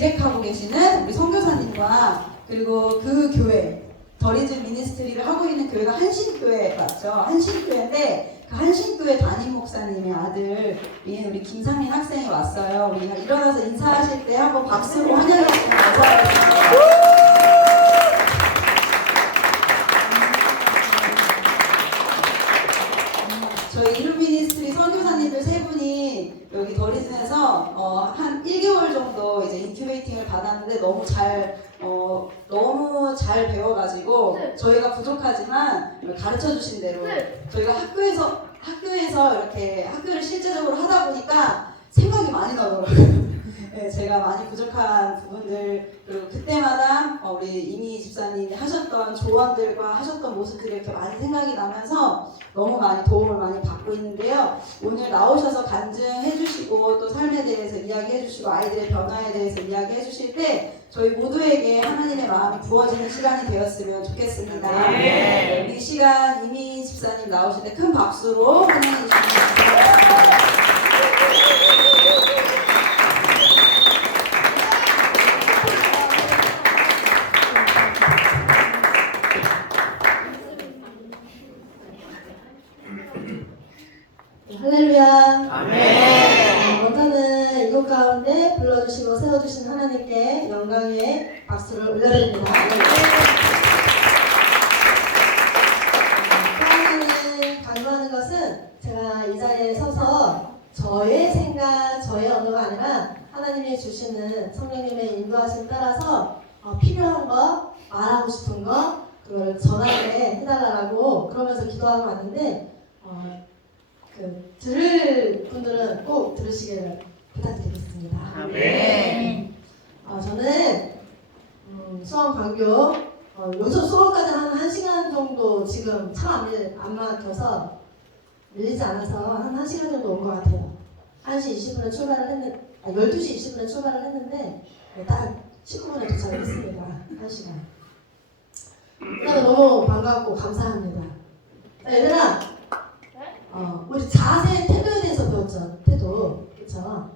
디렉하고 계시는 우리 선교사님과 그리고 그 교회 더리즘 미니스트리를 하고 있는 교회가 한신교회 맞죠? 한신교회인데 그 한신교회 담임 목사님의 아들인 우리 김상민 학생이 왔어요. 우리가 일어나서 인사하실 때 한번 박수로 환영해주시면 감사하겠습니다. 저희 이루미니스트리 선교사님들 세 분이 여기 더리즌에서 한 1개월 정도 이제 인큐베이팅을 받았는데 너무 잘 배워가지고 네. 저희가 부족하지만 가르쳐 주신 대로 네. 저희가 학교에서 이렇게 학교를 실제적으로 하다 보니까 생각이 많이 나더라고요. 네, 제가 많이 부족한 부분들 그리고 그때마다 우리 이미 집사님이 하셨던 조언들과 하셨던 모습들이 이렇게 많이 생각이 나면서 너무 많이 도움을 많이 받고 있는데요. 오늘 나오셔서 간증해 주시고 또 삶에 대해서 이야기해 주시고 아이들의 변화에 대해서 이야기해 주실 때 저희 모두에게 하나님의 마음이 부어지는 시간이 되었으면 좋겠습니다. 네. 이 시간 이미 집사님 나오실 때 큰 박수로 하나님 주시면 할렐루야. 아멘. 먼저는 이곳 가운데 불러주시고 세워주신 하나님께 영광의 박수를 올려드립니다. 하나님은 강조하는 것은 제가 이 자리에 서서 저의 생각, 저의 언어가 아니라 하나님이 주시는 성령님의 인도하심 따라서 필요한 거, 말하고 싶은 거 그걸 전하게 해달라고 그러면서 기도하고 왔는데 들을 분들은 꼭 들으시길 부탁드리겠습니다. 아멘. 저는 수원 광교 여기서 수원까지 한 1시간 정도 지금 차 안 막혀서 밀리지 않아서 한 1시간 정도 온 것 같아요. 1시 20분에 출발을 했는데 12시 20분에 출발을 했는데 딱 19분에 도착을 했습니다. 1시간. 그래서 너무 반갑고 감사합니다. 얘들아 우리 자세 태도에 대해서 배웠죠. 태도. 그쵸?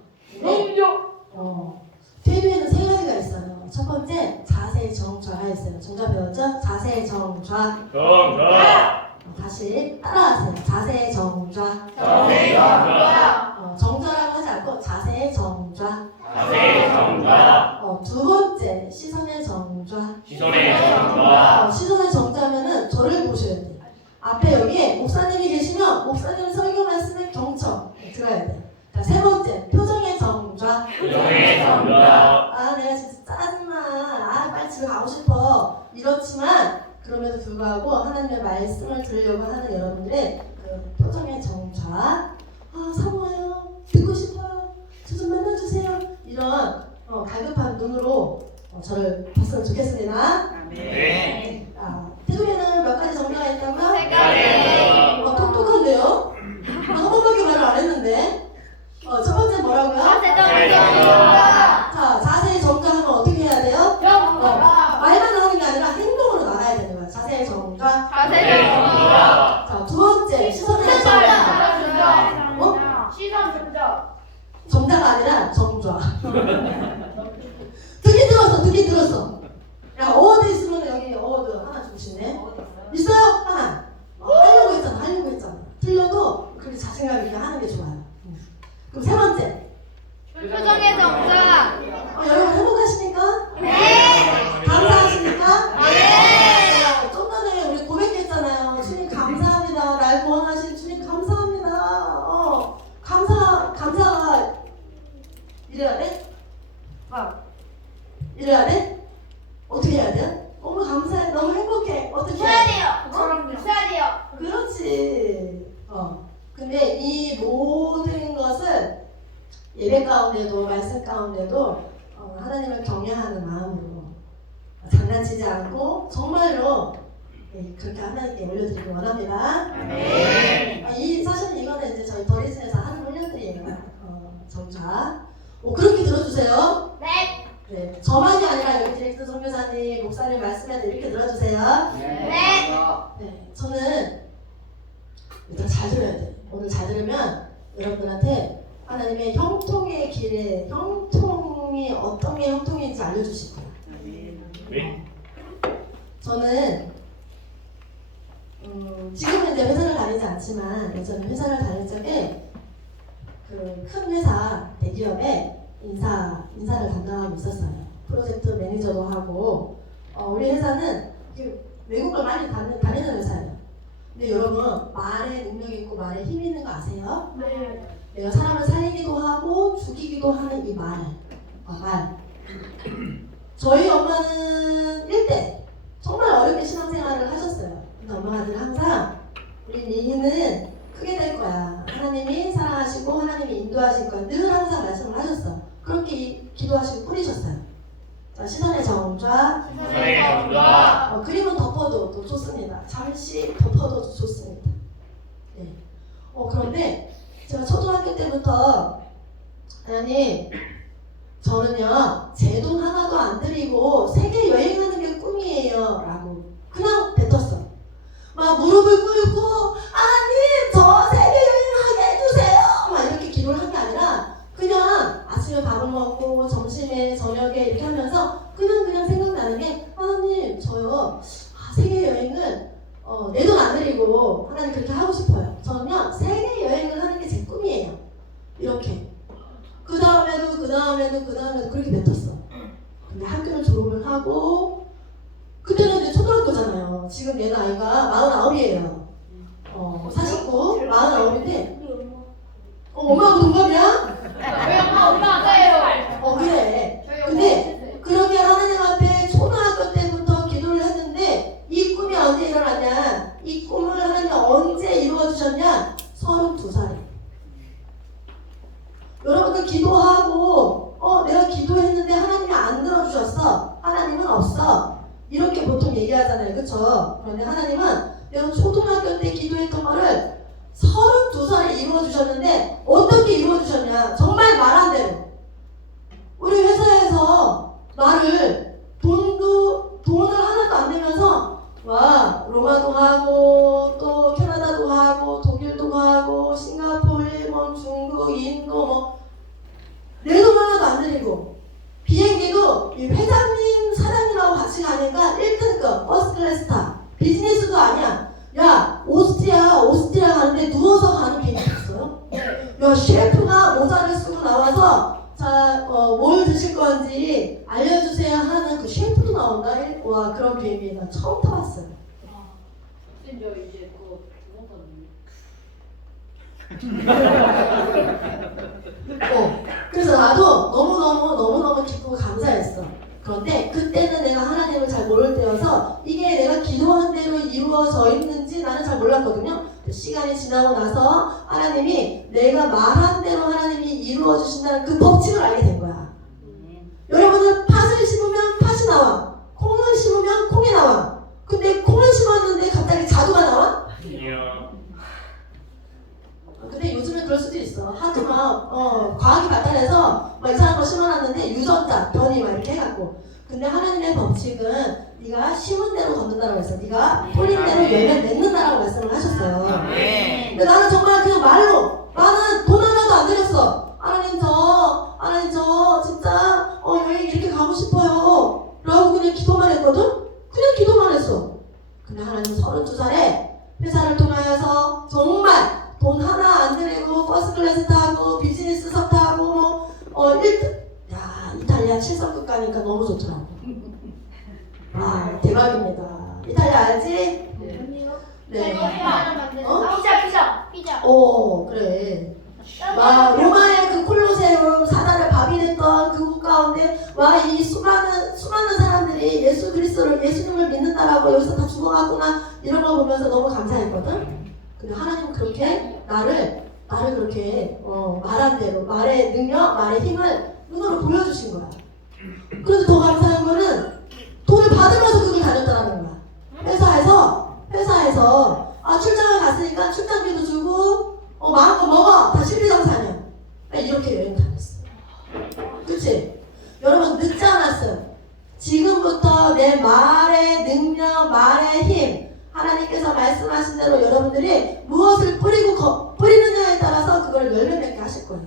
태도에는 3가지가 있어요. 첫 번째, 자세 정좌가 있어요. 정좌 배웠죠? 자세 정좌. 다시 따라하세요. 자세 정좌. 정좌라고 하지 않고 자세 정좌. 두 번째, 시선의 정좌. 시선의 정좌면은 저를 보셔야 돼요. 앞에 여기에 목사님이 계시면 목사님 설교 말씀에 경청 들어야 돼요. 자, 세 번째, 표정의 정좌. 내가 진짜 짜증나. 빨리 집에 가고 싶어. 이렇지만 그럼에도 불구하고 하나님의 말씀을 들으려고 하는 여러분들의 그 표정의 정좌. 사모해요. 듣고 싶어요. 저 좀 만나주세요. 이런 갈급한 눈으로 저를 봤으면 좋겠습니다. 아멘. 태도에는 몇 가지 정좌가 있다고요? 3가지. 똑똑한데요? 한 번밖에 말을 안 했는데. 첫 번째 뭐라고요? 자, 자세히 정좌하면 어떻게 해야 돼요? 말만 나오는 게 아니라 행동으로 나가야 되는 거야. 자세히 정좌. 자, 두 번째 시선의 정좌. 정좌가 아니라 정좌. 듣기 들었어. 야, 어워드 있으면 여기 어워드 하나 주시네. 있어요? 하나. 하려고 했잖아. 틀려도 그렇게 자신감 있게 하는 게 좋아요. 그럼 세 번째. 표정의 정자. 여러분 행복하십니까? 네. 감사하십니까? 네. 좀 전에 우리 고백했잖아요. 주님 감사합니다. 날 구원하신 주님 감사합니다. 감사가 이래야 돼? 이래야 돼? 어떻게 해야 돼? 너무 감사해. 너무 행복해. 어떻게 써야 해야 돼요. 그럼요. 써야 돼요. 그렇지. 근데 이 모든 것은 예배 가운데도 말씀 가운데도 하나님을 경외하는 마음으로 장난치지 않고 정말로 그렇게 하나님께 올려드리기 원합니다. 사실 이거는 이제 저희 더리즌에서 하는 훈련들이에요. 정자. 그렇게 들어주세요. 네. 저만이 아니라 여기 디렉터 선교사님, 목사님 말씀에도 이렇게 들어주세요. 네. 저는 일단 잘 들어야 돼. 오늘 잘 들으면 여러분들한테 하나님의 형통의 길에 형통 형통이 어떤 게 형통인지 알려주실 거예요. 네. 저는 지금은 이제 회사를 다니지 않지만 예전에 회사를 다닐 적에 그 큰 회사 대기업에 인사를 담당하고 있었어요. 프로젝트 매니저도 하고 우리 회사는 외국을 많이 다니는 회사예요. 근데 여러분 말에 능력이 있고 말에 힘이 있는 거 아세요? 네. 내가 사람을 살리기도 하고 죽이기도 하는 이 말. 저희 엄마는 1대 정말 어렵게 신앙생활을 하셨어요. 근데 엄마가 늘 항상 우리 민이는 크게 될 거야. 하나님이 사랑하시고 하나님이 인도하실 거야. 늘 항상 말씀을 하셨어. 그렇게 기도하시고 뿌리셨어요. 자, 시선의 정좌. 시선의 정좌. 그림은 덮어도 또 좋습니다. 잠시 덮어도 좋습니다. 네. 그런데 제가 초등학교 때부터 하나님 저는요 제 돈 하나도 안 들이고 세계 여행하는 게 꿈이에요 라고 그냥 뱉었어. 막 무릎을 꿇고 하나님 저 세계 여행하게 해주세요 막 이렇게 기도를 한 게 아니라 그냥 아침에 밥을 먹고 점심에 저녁에 이렇게 하면서 그냥 생각나는 게 하나님 저요 세계 여행은 내 돈 안 들이고 하나님 그렇게 하고 싶어요. 저는요 세계 여행을 하는 게 제 꿈이에요. 이렇게 그 다음에도 그렇게 뱉었어. 근데 학교를 졸업을 하고 그때는 이제 초등학교잖아요. 지금 얘 나이가 49이에요. 49, 49인데 엄마하고 동갑이야? 저희 엄마 맞아요. 그래. 저희 근데 그렇게 하나님 앞에 초등학교 때부터 기도를 했는데 이 꿈이 언제 일어났냐? 이 꿈을 하나님이 언제 이루어주셨냐? 32살에. 여러분들 기도하고 내가 기도했는데 하나님이 안 들어주셨어. 하나님은 없어. 이렇게 보통 얘기하잖아요. 그쵸? 그런데 하나님은 내가 초등학교 때 기도했던 거를 32살에 이루어주셨는데 어떻게 이루어주셨냐? 정말 말한 대로 우리 회사에서 나를 돈을 하나도 안 내면서 와 로마도 하고 또 캐나다도 하고 독일도 하고 싱가포르, 일본, 중국, 인도 내 돈 하나도 안 들이고 비행기도 이 회장님 사장님하고 같이 가니까 1등급 버스 클래스 타 비즈니스도 아니야. 야 오스트리아 가는데 누워서 가는 비행기 있어요? 야 셰프가 모자를 쓰고 나와서 자, 뭘 드실 건지 알려주세요 하는 그 셰프도 나온다. 와 그런 비행기 나 처음 타봤어요. 저 이제 그거 그래서 나도 너무너무 기쁘고 감사했어. 그런데 그때는 내가 하나님을 잘 모를 때여서 이게 내가 기도한 대로 이루어져 있는지 나는 잘 몰랐거든요. 시간이 지나고 나서 하나님이 내가 말한 대로 하나님이 이루어 주신다는 그 법칙을 알게 된 거야. 여러분은 팥을 심으면 팥이 나와. 콩을 심으면 콩이 나와. 근데 콩을 심었는데 갑자기 자두가 나와? 근데 요즘엔 그럴 수도 있어. 하도 막 과학이 발달해서 막 이상한 거 심어놨는데 유전자, 변이 막 이렇게 해갖고. 근데 하나님의 법칙은 네가 심은 대로 걷는다라고 했어. 네가 뿌린 대로 열매 맺는다라고 말씀을 하셨어요. 근데 나는 정말 그냥 말로 나는 돈 하나도 안 들였어. 하나님 저 진짜 여행 이렇게 가고 싶어요 라고 그냥 기도만 했거든? 그냥 기도만 했어. 근데 하나님 32살에 회사를 통하여서 정말 돈 하나 안 들이고 버스 클래스 타고 비즈니스석 타고 1등 야 이탈리아 7성급 가니까 너무 좋더라고. 아 대박입니다. 이탈리아 알지? 네. 피자. 오 그래. 와 로마의 그 콜로세움 사다를 밥이 됐던 그곳 가운데 와 이 수많은 사람들이 예수님을 믿는다라고 여기서 다 죽어갔구나 이런 걸 보면서 너무 감사했거든. 근데 하나님은 그렇게 나를 그렇게 말한 대로 말의 능력, 말의 힘을 눈으로 보여주신 거야. 그런데 더 감사한 거는 돈을 받으면서 그걸 다녔다는 거야. 회사에서 출장을 갔으니까 출장비도 주고 마음껏 먹어 다 실비정산이야. 이렇게 여행 다녔어. 그치? 여러분 늦지 않았어요. 지금부터 내 말의 능력, 말의 힘 하나님께서 말씀하신 대로 여러분들이 무엇을 뿌리느냐에 따라서 그걸 열매 맺게 하실 거예요.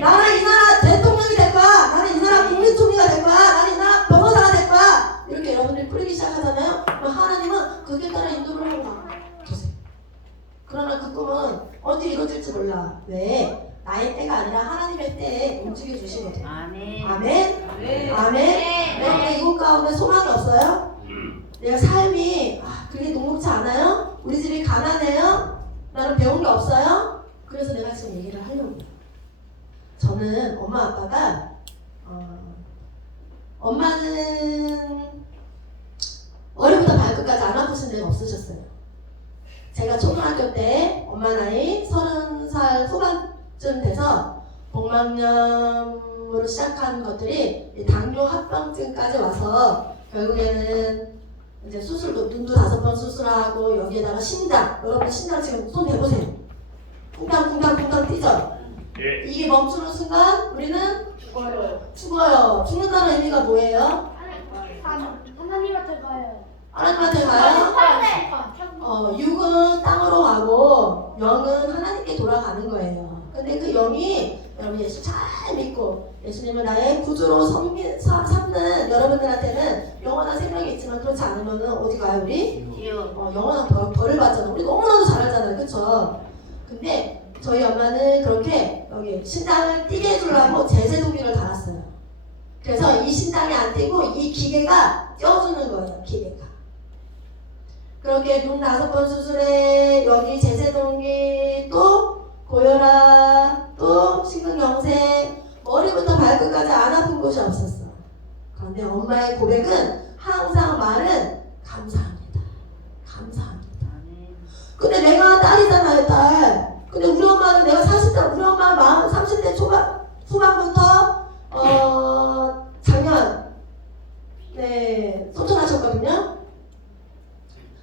나는 이 나라 대통령이 될 거야. 나는 이 나라 국민총리가 될 거야. 나는 이 나라 변호사가 될 거야. 이렇게 여러분들이 뿌리기 시작하잖아요. 그럼 하나님은 그 길 따라 인도를 하고 가주세요. 그러나 그 꿈은 언제 이루어질지 몰라. 왜? 나의 때가 아니라 하나님의 때에 움직여 주시거든요. 아멘. 아멘. 네. 아멘. 여러분 이곳 가운데 소망이 없어요? 내가 삶이 그게 녹록지 않아요? 우리 집이 가난해요? 나는 배운 게 없어요? 그래서 내가 지금 얘기를 하려고 해요. 저는 엄마 아빠가 엄마는 머리부터 발끝까지 안 아프신 데가 없으셨어요. 제가 초등학교 때 엄마 나이 30살 후반쯤 돼서 복막염으로 시작한 것들이 당뇨 합병증까지 와서 결국에는 이제 수술도 눈도 5번 수술하고 여기에다가 심장, 여러분 심장 지금 손 대보세요. 쿵당쿵당쿵당 뛰죠? 예. 이게 멈추는 순간 우리는 죽어요. 죽어요. 죽는다는 의미가 뭐예요? 하나님한테 가요. 하나님한테 가요? 육은 땅으로 가고 영은 하나님께 돌아가는 거예요. 근데 그 영이 여러분 예수 잘 믿고 예수님을 나의 구주로 삼는 여러분들한테는 영원한 생명이 있지만 그렇지 않으면 어디 가요 우리? 영원한 벌을 받잖아. 우리 너무나도 잘 알잖아요. 그쵸? 근데 저희 엄마는 그렇게 여기 심장을 뛰게 해주려고 제세동기를 달았어요. 그래서 이 심장이 안 뛰고 이 기계가 띄워주는 거예요. 기계가. 그렇게 눈 5번 수술에 여기 제세동기 또 고혈압 또 심근경색 머리부터 발끝까지 안 아픈 곳이 없었어. 그런데 엄마의 고백은 항상 말은 감사합니다. 감사합니다. 근데 내가 딸이잖아요, 딸. 근데 우리 엄마는 내가 40대, 우리 엄마 30대 후반부터 작년 소천하셨거든요.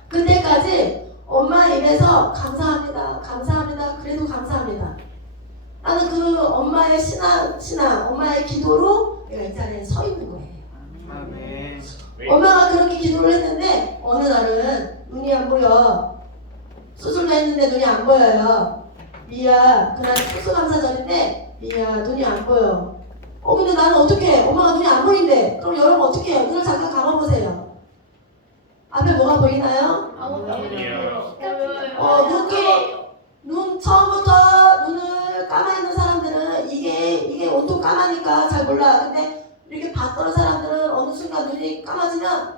그때까지 엄마 입에서 감사합니다, 감사합니다, 그래도 감사합니다. 나는 그 엄마의 신앙, 엄마의 기도로 내가 이 자리에 서 있는 거예요. 아멘. 엄마가 그렇게 기도를 했는데 어느 날은 눈이 안 보여. 수술도 했는데 눈이 안 보여요. 미야, 그날 수술감사절인데 미야 눈이 안 보여. 근데 나는 어떻게 해? 엄마가 눈이 안 보인대. 그럼 여러분 어떻게 해요? 눈을 잠깐 감아보세요. 앞에 뭐가 보이나요? 눈 처음부터 눈을 감아 있는 사람들은 이게 온통 까마니까 잘 몰라. 근데 이렇게 봤던 사람들은 어느 순간 눈이 감아지면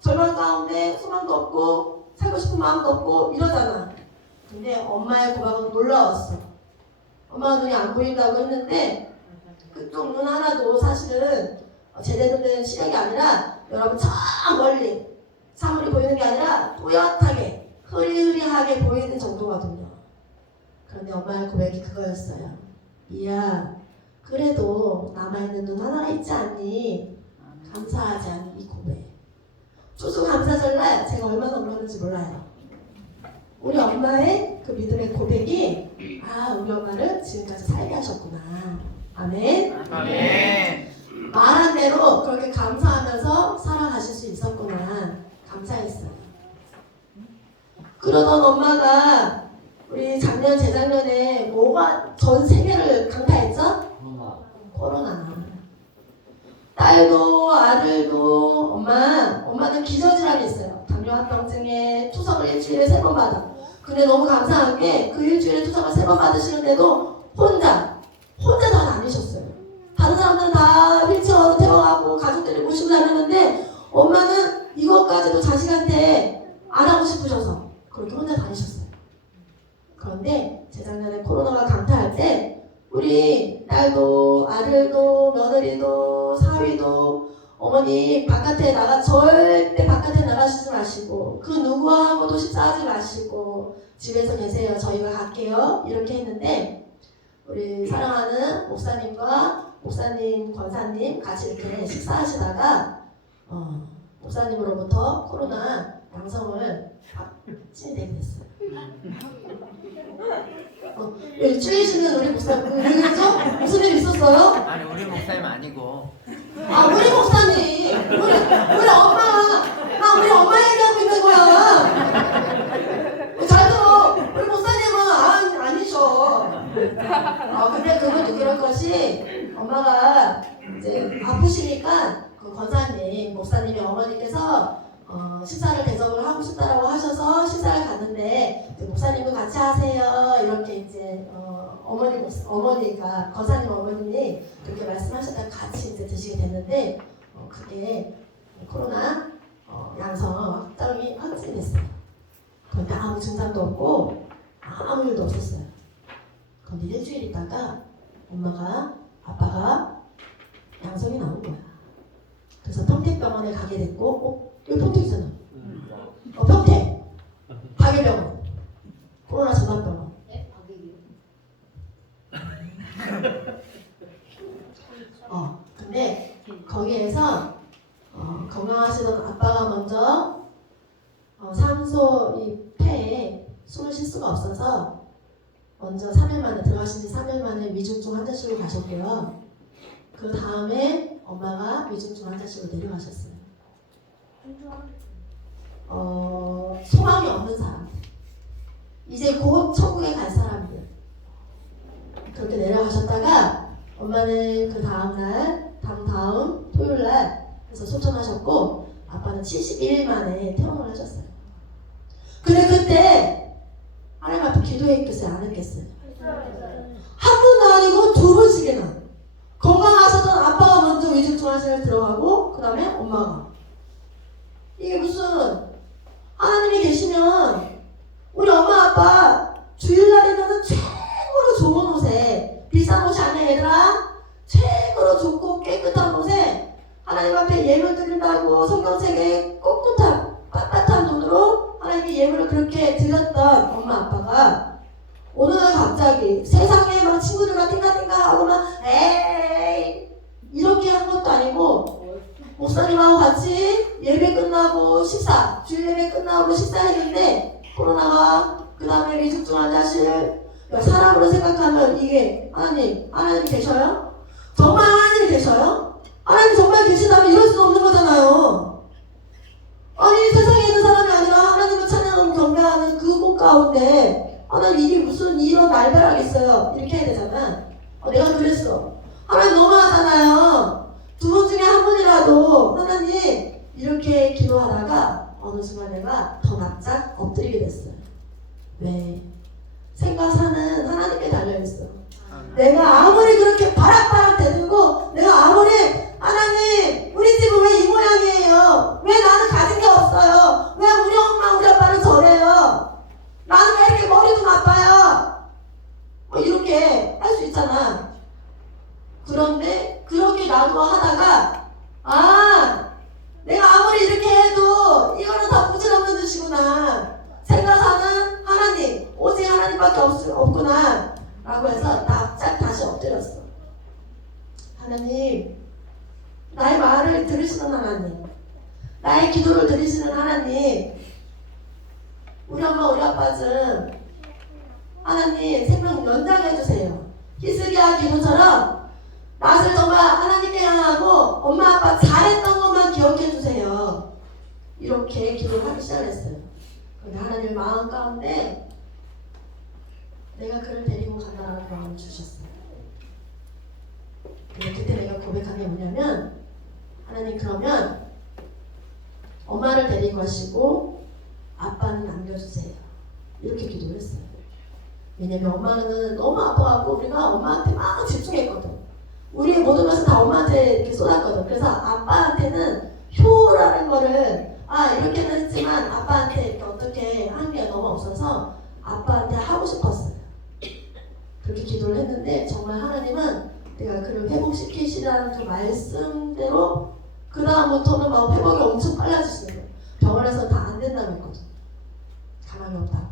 절망 가운데 소망도 없고 살고 싶은 마음도 없고 이러잖아. 근데 엄마의 고백은 놀라웠어. 엄마가 눈이 안 보인다고 했는데 그쪽 눈 하나도 사실은 제대로 된 시력이 아니라 여러분 저 멀리 사물이 보이는 게 아니라 또렷하게 흐리흐리하게 보이는 정도거든요. 그런데 엄마의 고백이 그거였어요. 이야, 그래도 남아있는 눈 하나가 있지 않니? 감사하지 않니? 이 고백. 추수감사절날 제가 얼마나 울었는지 몰라요. 우리 엄마의 그 믿음의 고백이 우리 엄마를 지금까지 살게 하셨구나. 아멘. 아멘. 말한 대로 그렇게 감사하면서 살아가실 수 있었구나. 감사했어요. 그러던 엄마가 우리 작년 재작년에 뭐가 전 세계를 강타했죠? 코로나. 딸도 아들도 엄마는 기저질환이 있어요. 당뇨합병증에 투석을 일주일에 3번 받아. 근데 너무 감사한 게 그 일주일에 투석을 3번 받으시는데도 혼자 다 다니셨어요. 다른 사람들은 다 휠체어로 태워가고 가족들이 모시고 다녔는데 엄마는 이것까지도 자식한테 안 하고 싶으셔서 그렇게 혼자 다니셨어요. 그런데 재작년에 코로나가 강타할 때 우리 딸도 아들도 며느리도 사위도 어머니 절대 바깥에 나가시지 마시고 그 누구하고도 식사하지 마시고 집에서 계세요. 저희가 갈게요. 이렇게 했는데 우리 사랑하는 목사님과 목사님, 권사님 같이 이렇게 식사하시다가 목사님으로부터 코로나 양성을 확진이 되게 됐어요. 주의시는 우리 목사님 왜죠? 무슨 일 있었어요? 아니 우리 목사님 아니고. 우리 목사님, 우리 엄마, 나 우리 엄마 얘기하고 있는 거야. 잘 들어. 우리 목사님은 아니셔. 근데 시간 그 권사님, 목사님이 어머니께서 식사를 대접을 하고 싶다라고 하셔서 식사를 갔는데 이제 목사님도 같이 하세요. 이렇게 이제 어머니가 권사님 어머님이 그렇게 말씀하셨다가 같이 이제 드시게 됐는데 그게 코로나 양성 확진이 됐어요. 그런데 아무 증상도 없고 아무 일도 없었어요. 그런데 일주일 있다가 아빠가 양성이 나온 거야. 그래서 평택병원에 가게 됐고, 여기 평택이잖아. 평택 박예병원, 코로나 전담병원. 네? 박이요. 근데 거기에서 건강하시던 아빠가 먼저 산소 이 폐에 숨을 쉴 수가 없어서 먼저 3일 만에 들어가신 지 3일 만에 위중증 환자실로 가셨고요. 그 다음에 엄마가 위중증 환자실로 내려가셨어요. 소망이 없는 사람, 이제 곧 천국에 갈 사람들 그렇게 내려가셨다가 엄마는 그 다음날 다음 토요일날 그래서 소천하셨고 아빠는 71일 만에 퇴원을 하셨어요. 근데 그때 하나님 앞에 기도했겠어요? 안 했겠어요? 한 번도 아니고 두 번씩이나 건강하셨던 아빠가 먼저 위중증 환자실에 들어가고 그 다음에 엄마가. 이게 무슨 하나님이 계시면 우리 엄마 아빠 주일날이면 최고로 좋은 옷에 비싼 옷이 아니야 얘들아, 최고로 좋고 깨끗한 옷에 하나님 앞에 예물 드린다고 성경책에 꼿꼿한 빳빳한 돈으로 하나님께 예물을 그렇게 드렸던 엄마 아빠가 어느 날 갑자기 세상에 막 친구들과 띵가띵가 하고 막 에이 이렇게 한 것도 아니고 목사님하고 같이 예배 끝나고 주일 예배 끝나고 식사했는데 코로나가 그 다음에 위중증 환자실. 사람으로 생각하면 이게 하나님 계셔요? 정말 하나님 계셔요? 하나님 정말 계시다면 이럴 수 없는 거잖아요. 아니 세상에 있는 사람이 아니라 하나님을 찬양하고 경배하는 그 곳 가운데 하나님 이게 무슨 이런 날벼락이 있어요. 이렇게 해야 되잖아. 내가 그랬어. 하나님 너무하잖아요. 두 분 중에 한 분이라도 하나님 이렇게 기도하다가 어느 순간 내가 더 납작 엎드리게 됐어요. 왜? 생각사는 하나님께 달려있어. 내가 아무리 그렇게 바락바락 대들고 내가 아무리 하나님 우리 집은 왜 이 모양이에요? 왜 나는 가진 게 없어요? 왜 우리 엄마 우리 아빠는 저래요? 나는 왜 이렇게 머리도 나빠요? 이렇게 할 수 있잖아. 그런데 그렇게 나도 하다가 내가 아무리 이렇게 해도 이거는 다 부질없는 짓이구나. 생각하는 하나님 오직 하나님밖에 없구나 라고 해서 납작 다시 엎드렸어. 하나님, 나의 말을 들으시는 하나님, 나의 기도를 들으시는 하나님, 우리 엄마 우리 아빠 좀 하나님 생명 연장해 주세요. 히스기야 기도처럼 낯을 정말 하나님께 향하고 엄마 아빠 잘했던 것만 기억해 주세요. 이렇게 기도를 하기 시작했어요. 근데 하나님 마음 가운데 내가 그를 데리고 간다라는 마음을 주셨어요. 근데 그때 내가 고백한 게 뭐냐면 하나님 그러면 엄마를 데리고 가시고 아빠는 남겨주세요. 이렇게 기도를 했어요. 왜냐면 엄마는 너무 아파갖고 우리가 엄마한테 막 집중했거든. 우리의 모든 것을 다 엄마한테 이렇게 쏟았거든. 그래서 아빠한테는 효라는 거를 이렇게는 했지만 아빠한테 이렇게 어떻게 하는 게 너무 없어서 아빠한테 하고 싶었어요. 그렇게 기도를 했는데 정말 하나님은 내가 그를 회복시키시라는 그 말씀대로 그 다음부터는 막 회복이 엄청 빨라지시는 거예요. 병원에서 다 안 된다고 했거든. 가망이 없다고.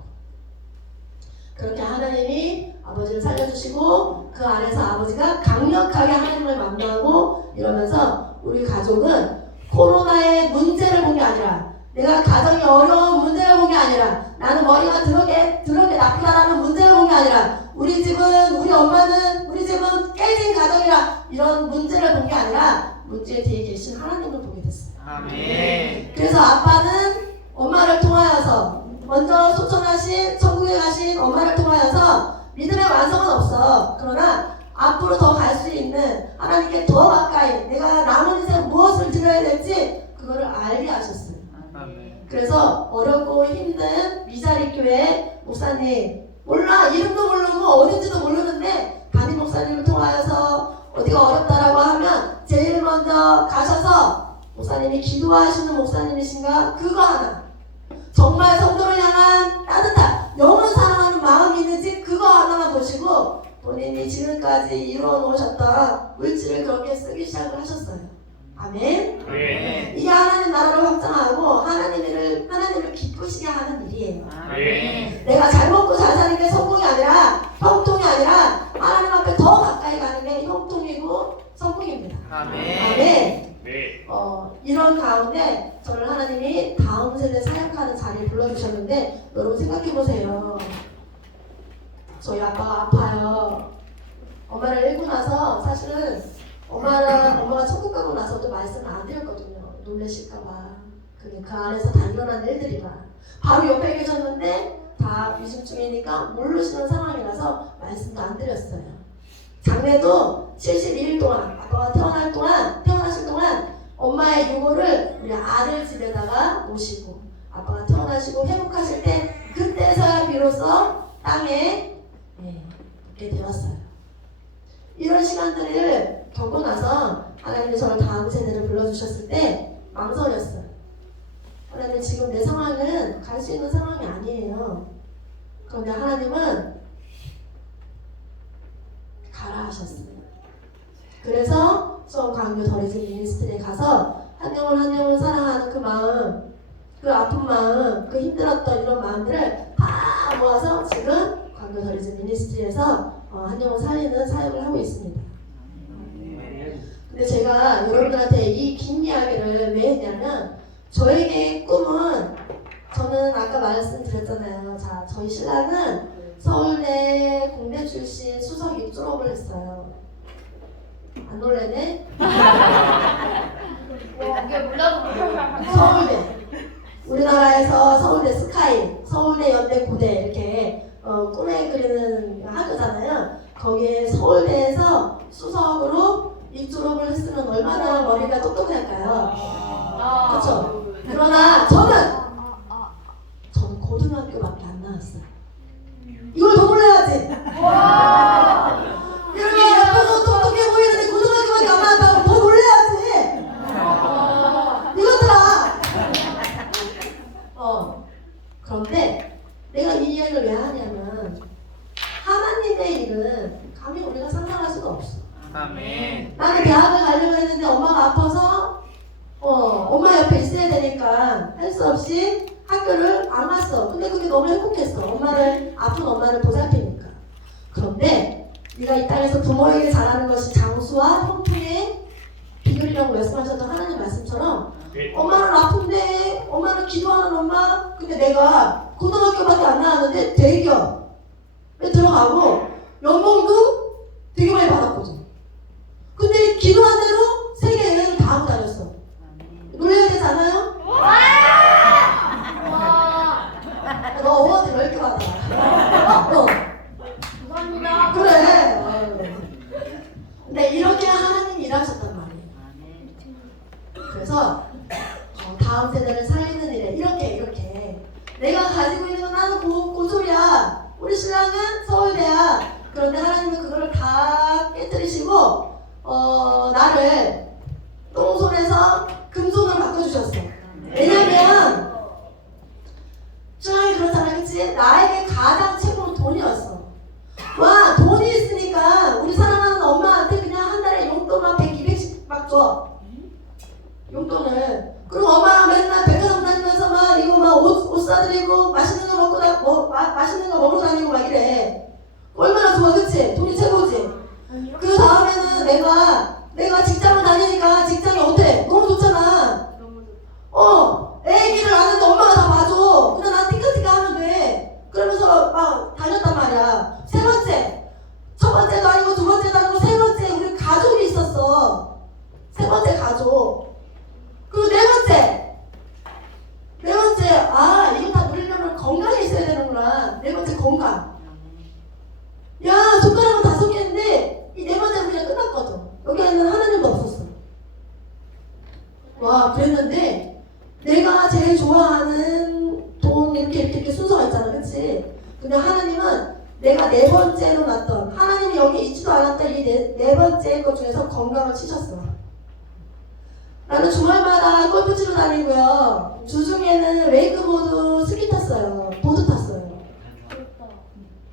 그렇게 하나님이 아버지를 살려주시고 그 안에서 아버지가 강력하게 하나님을 만나고 이러면서 우리 가족은 코로나의 문제를 본 게 아니라 내가 가정이 어려운 문제를 본 게 아니라 나는 머리가 더럽게 나쁘다라는 문제를 본 게 아니라 우리 집은 우리 엄마는 우리 집은 깨진 가정이라 이런 문제를 본 게 아니라 문제 뒤에 계신 하나님을 보게 됐어요. 아멘. 그래서 아빠는 엄마를 통하여서 먼저 소천하신 천국에 가신 엄마를 통하여서 믿음의 완성은 없어. 그러나 앞으로 더 갈 수 있는 하나님께 더 가까이 내가 남은 인생 무엇을 드려야 될지 그거를 알게 하셨어요. 아멘. 그래서 어렵고 힘든 미자리 교회 목사님 몰라 이름도 모르고 어딘지도 모르는데 담임 목사님을 통하여서 어디가 어렵다라고 하면 제일 먼저 가셔서 목사님이 기도하시는 목사님이신가 그거 하나 정말 성도를 향한 따뜻한 영혼 사랑하는 마음이 있는지 그거 하나만 보시고 본인이 지금까지 이루어놓으셨던 물질을 그렇게 쓰기 시작을 하셨어요. 아멘. 네. 이게 하나님 나라를 확장하고 하나님을 기쁘시게 하는 일이에요. 네. 내가 잘 먹고 잘 사는 게 성공이 아니라 형통이 아니라 하나님 앞에 더 가까이 가는 게 형통이고 성공입니다. 아멘. 아멘. 네. 이런 가운데 저를 하나님이 다음 세대 사역하는 자리에 불러주셨는데 여러분 생각해보세요. 저희 아빠가 아파요. 엄마를 잃고 나서 사실은 엄마가 천국 가고 나서도 말씀을 안 드렸거든요. 놀라실까봐. 그 안에서 다 일어난 일들이라. 바로 옆에 계셨는데 다 위중증이니까 모르시는 상황이라서 말씀도 안 드렸어요. 장래도 72일 동안 아빠가 태어나실 동안 엄마의 유고를 우리 아들 집에다가 모시고 아빠가 태어나시고 회복하실 때 그때서야 비로소 땅에 묻게 되었어요. 이런 시간들을 겪고 나서 하나님이 저를 다음 세대를 불러주셨을 때 망설였어요. 하나님 지금 내 상황은 갈 수 있는 상황이 아니에요. 그런데 하나님은 가라 하셨어요. 그래서 수원 강교 더리진 미니스트리에 가서 한 영혼 사랑하는 그 마음, 그 아픈 마음, 그 힘들었던 이런 마음들을 다 모아서 지금 강교 더리진 미니스트리에서 한 영혼 살리는 사역을 하고 있습니다. 근데 제가 여러분들한테 이 긴 이야기를 왜 했냐면 저에게 꿈은 저는 아까 말씀드렸잖아요. 자, 저희 신랑은 서울대 공대 출신 수석 입졸업을 했어요. 안 놀래네? 이게 몰라도 서울대. 우리나라에서 서울대 스카이, 서울대 연대 고대 이렇게 꿈에 그리는 학교잖아요. 거기에 서울대에서 수석으로 입졸업을 했으면 얼마나 머리가 똑똑할까요? 그렇죠? 그러나 저는 고등학교밖에 안 나왔어요. 이걸 더 몰라야지. 이렇게 예쁘고 똑똑해 보이는데 고등학교밖에 안 나왔다고 더 놀라야지. 이것들아. 그런데 내가 이 이야기를 왜 하냐면 하나님의 일은 감히 우리가 상상할 수가 없어. 아멘. 나는 대학을 가려고 했는데 엄마가 아파서 엄마 옆에 있어야 되니까 할 수 없이 학교를 안 갔어. 근데 그게 너무 행복했어. 아픈 엄마를 보살피니까. 그런데 네가 이 땅에서 부모에게 잘하는 것이 장수와 형통의 비결이라고 말씀하셨던 하나님 말씀처럼 네. 엄마는 아픈데 엄마는 기도하는 엄마. 근데 내가 고등학교밖에 안 나왔는데 대기업에 들어가고 연봉도 되게 많이 받았거든. 근데 기도한 대로 세계 여행을 다 하고 다녔어. 놀라야 되지 않아요? 너 어워드 10개 받아. 감사합니다. 그래. 근데 이렇게 하나님이 일하셨단 말이에요. 그래서 다음 세대를 살리는 일에 이렇게 내가 가지고 있는 건 나는 고졸이야. 우리 신랑은 서울대야. 그런데 하나님은 그거를 다 깨뜨리시고 나를 똥손에서 금손으로 바꿔주셨어. 왜냐면 신랑이 그렇잖아, 그치? 나에게 가장 최고는 돈이었어. 와, 돈이 있으니까 우리 사랑하는 엄마한테 그냥 한 달에 용돈만 100, 200씩 막 줘. 용돈을. 그리고 엄마랑 맨날 백화점 다니면서 막 이거 막 옷 사드리고 맛있는 거 먹고 맛있는 거 먹으러 다니고 막 이래. 얼마나 좋아, 그치? 돈이 최고지. 그 다음에는 내가 직장을 다니니까 직장이 어때? 너무 좋잖아. 애기를 낳는데 엄마가 다 봐줘. 그냥 나 띵까띵까 하면 돼. 그러면서 막 다녔단 말이야. 세 번째. 첫 번째도 아니고 두 번째도 아니고 세 번째 우리 가족이 있었어. 세 번째 가족. 그리고 네 번째, 이거 다 누리려면 건강에 있어야 되는구나. 네 번째 건강. 야, 손가락은 5개인데 이 네 와 그랬는데 내가 제일 좋아하는 돈 이렇게 순서가 있잖아, 그렇지? 근데 하나님은 내가 네 번째로 놨던 하나님이 여기 있지도 않았던 이 네 번째 것 중에서 건강을 치셨어. 나는 주말마다 골프 치러 다니고요. 주중에는 웨이크보드 스키 탔어요. 보드 탔어요.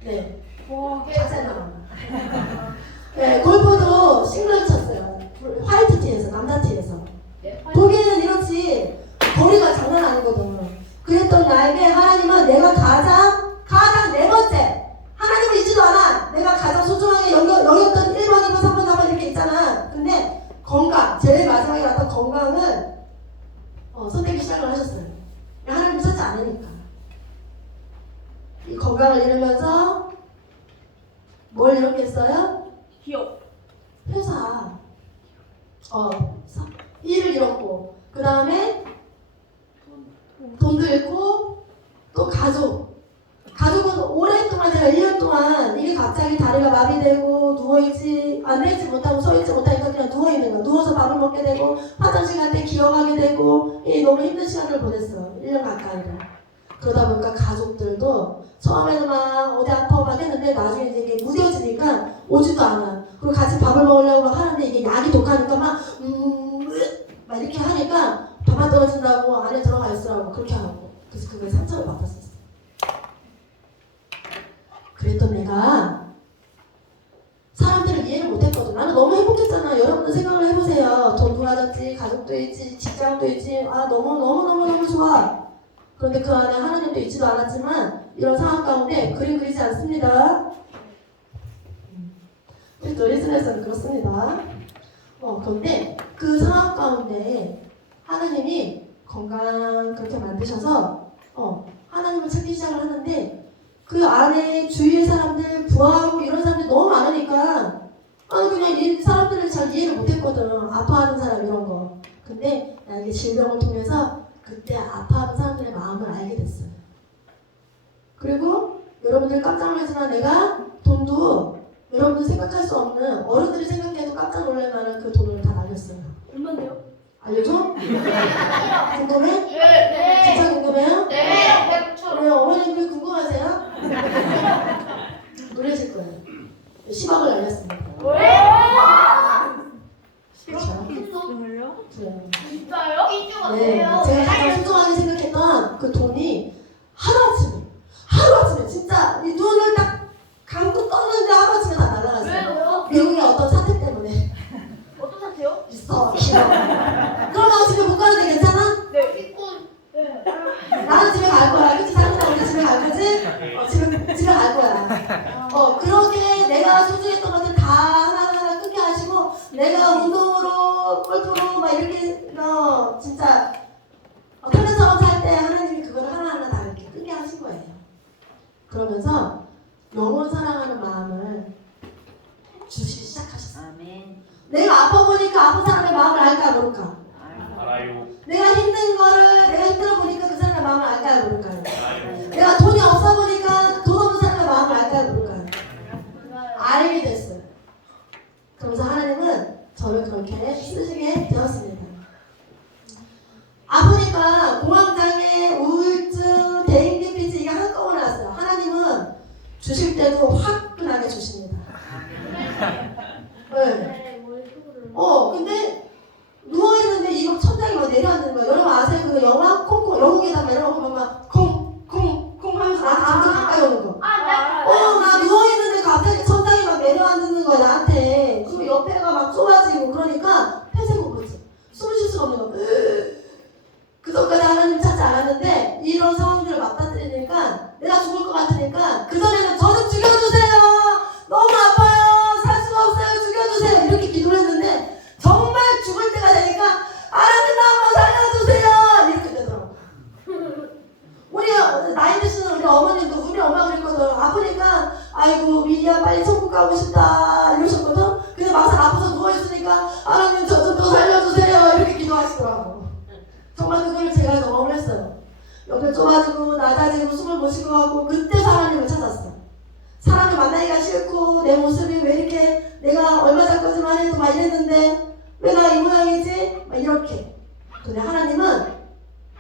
네. 와. 자세 나와. 네, 골프도 싱글 쳤어요. 화이트 티에서, 남자 티에서. 보기에는 이렇지 거리가 장난 아니거든. 그랬던 나에게 하나님은 내가 가장 네 번째 하나님은 있지도 않아. 내가 가장 소중하게 여겼던 1번, 2번, 3번, 4번 이렇게 있잖아. 근데 건강, 제일 마지막에 왔던 건강을 선택이 시작을 하셨어요. 하나님 찾지 않으니까. 이 건강을 잃으면서 뭘 잃었겠어요? 기업. 회사. 일을 잃었고, 그 다음에 돈도 잃고, 또 가족. 가족은 오랫동안 제가 1년 동안 이게 갑자기 다리가 마비되고 누워있지 앉아있지 못하고 서있지 못하니까 그냥 누워있는 거야. 누워서 밥을 먹게 되고 화장실 갈 때 기어가게 되고 너무 힘든 시간을 보냈어요. 1년 가까이를. 그러다 보니까 가족들도 처음에는 막 어디 아파 막 했는데 나중에 이게 무뎌지니까 오지도 않아. 그리고 같이 밥을 먹으려고 막 하는데 이게 약이 독하니까 막 이렇게 하니까 밥만 떨어진다고 안에 들어가 있으라고 그렇게 하고. 그래서 그거에 상처를 받았었어. 그랬던 내가 사람들을 이해를 못했거든. 나는 너무 행복했잖아. 여러분들 생각을 해보세요. 돈도 가졌지, 가족도 있지, 직장도 있지. 너무 좋아. 그런데 그 안에 하나님도 있지도 않았지만 이런 상황 가운데 그림 그리지 않습니다. 또 리스에서는 그렇습니다. 그런데 그 상황 가운데 하나님이 건강 그렇게 만드셔서 하나님을 찾기 시작을 하는데 그 안에 주위의 사람들, 부하고 이런 사람들이 너무 많으니까 그냥 이 사람들을 잘 이해를 못했거든. 아파하는 사람 이런 거. 근데 나에게 질병을 통해서 그때 아파하는 사람들의 마음을 알게 됐어요. 그리고 여러분들 깜짝 놀라지만 내가 돈도 여러분들 생각할 수 없는 어른들이 생각해도 깜짝 놀랄 만한 그 돈을 다 날렸어요. 얼마인데요? 알려줘? 궁금해? 네. 진짜 궁금해요? 네. 100천. 네, 어머님들 궁금하세요? 놀라실 거예요. 10억을 날렸습니다. 그렇죠? 네. 진짜요? 네, 제가 가장 소중하게 생각했던 그 돈이 하루아침에 진짜 이 눈을 딱 감고 떴는데 하루아침에 다 날아갔어요. 왜요? 미국의 어떤 사태 때문에. 어떤 사태요? 있어, 길어. 그러면 집에 못 가는데 괜찮아? 네. 네. 나는 집에 갈 거야. 그치? 사람들 우리 집에 갈 거지? 집에 갈 거야. 그렇게 내가 소중했던 것들 다 하나하나 끊게 하시고, 내가 운동으로, 골프로, 막 이렇게, 진짜, 탤런트처럼 살 때 하나님이 그걸 하나하나 다 이렇게 끊게 하신 거예요. 그러면서, 영혼 사랑하는 마음을 주시기 시작하셨어요. 아멘. 내가 아파 보니까 아픈 사람의 마음을 알까 모를까? 알아요. 내가 힘들어 보니까 그 사람의 마음을 알까요 모를까요? 알아요. 내가 돈이 없어 보니까 돈 없는 사람의 마음을 알까요 모를까요? 알게 됐어요. 그러면서 하나님은 저를 그렇게 쓰시게 되었습니다. 아프니까 공황장애, 우울증, 대인기피증 이게 한꺼번에 왔어요. 하나님은 주실 때도 화끈하게 주십니다. 네. 근데 누워있는데 이거 천장이 막 내려앉는 거야. 여러분 아세요? 그 영화 콩콩 영국에다가 이런 거 보면 막 콩콩콩 하면서 나한테 점점 가까이 오는 거. 나 누워있는데 갑자기 천장이 막 내려앉는 거야 나한테. 그리고 옆에가 막 좁아지고 그러니까 폐쇄 공포증. 숨 쉴 수가 없는 거야. 그 전까지 하나님 찾지 않았는데 이런 상황들을 맞닥뜨리니까 내가 죽을 것 같으니까 그전에는 저 좀 죽여주세요. 너무 아파요. 살 수가 없어요. 죽여주세요. 이렇게 기도를 했는데 정말 죽을 때가 되니까 하나님 나 한번 살려주세요. 이렇게 되더라고. 우리 나이 드시는 우리 어머님도 우리 엄마가 그랬거든. 아프니까 아이고 미리야 빨리 천국 가고 싶다 이러셨거든. 근데 막상 아파서 누워있으니까 하나님 저 좀 더 살려주세요. 이렇게 기도하시더라고. 정말 그걸 제가 경험을 했어요. 옆에 좁아지고 낮아지고 숨을 못 쉬고 하고 그때 하나님을 찾았어. 사람을 만나기가 싫고 내 모습이 왜 이렇게 내가 얼마 전까지만 해도 막 이랬는데 왜 나 이 모양이지? 막 이렇게. 근데 하나님은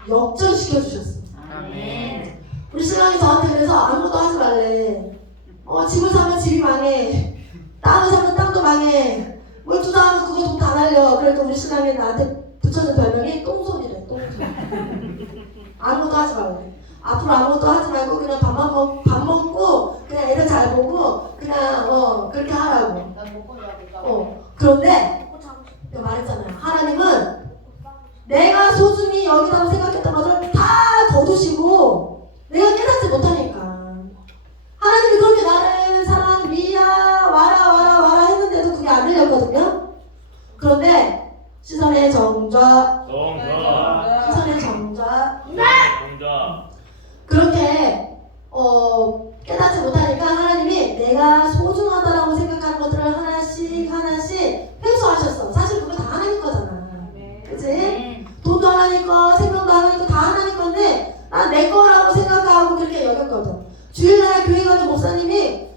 역전시켜 주셨어. 아멘. 우리 신랑이 저한테 그래서 아무것도 하지 말래. 집을 사면 집이 망해. 땅을 사면 땅도 망해. 뭘 투자하면 그거 돈 다 날려. 그러니까 우리 신랑이 나한테 붙여준 별명이 똥손이래. 똥손. 아무것도 하지 말래. 앞으로 아무것도 하지 말고 그냥 밥 먹고 그냥 애를 잘 보고 그냥 그렇게 하라고. 난 먹고 자고. 그런데 먹고 자고 싶어. 내가 말했잖아요. 하나님은 내가 소중히 여기다고 생각했던 것을 다 거두시고 내가 깨닫지 못하니까 하나님이 그렇게 나를 사랑 미야 와라 했는데도 그게 안 들렸거든요. 그런데 시선의 정좌 정자. 시선의 정좌 정자. 그렇게 깨닫지 못하니까 하나님이 내가 소중하다라고 생각하는 것들을 하나씩 회수하셨어. 사실 그거 다 하나님 거잖아. 그치? 돈도 하나님 거, 생명도 하나님 거, 다 하나님 건데 난 내 거라고 생각하고 그렇게 여겼거든. 주일날 교회 가는 목사님이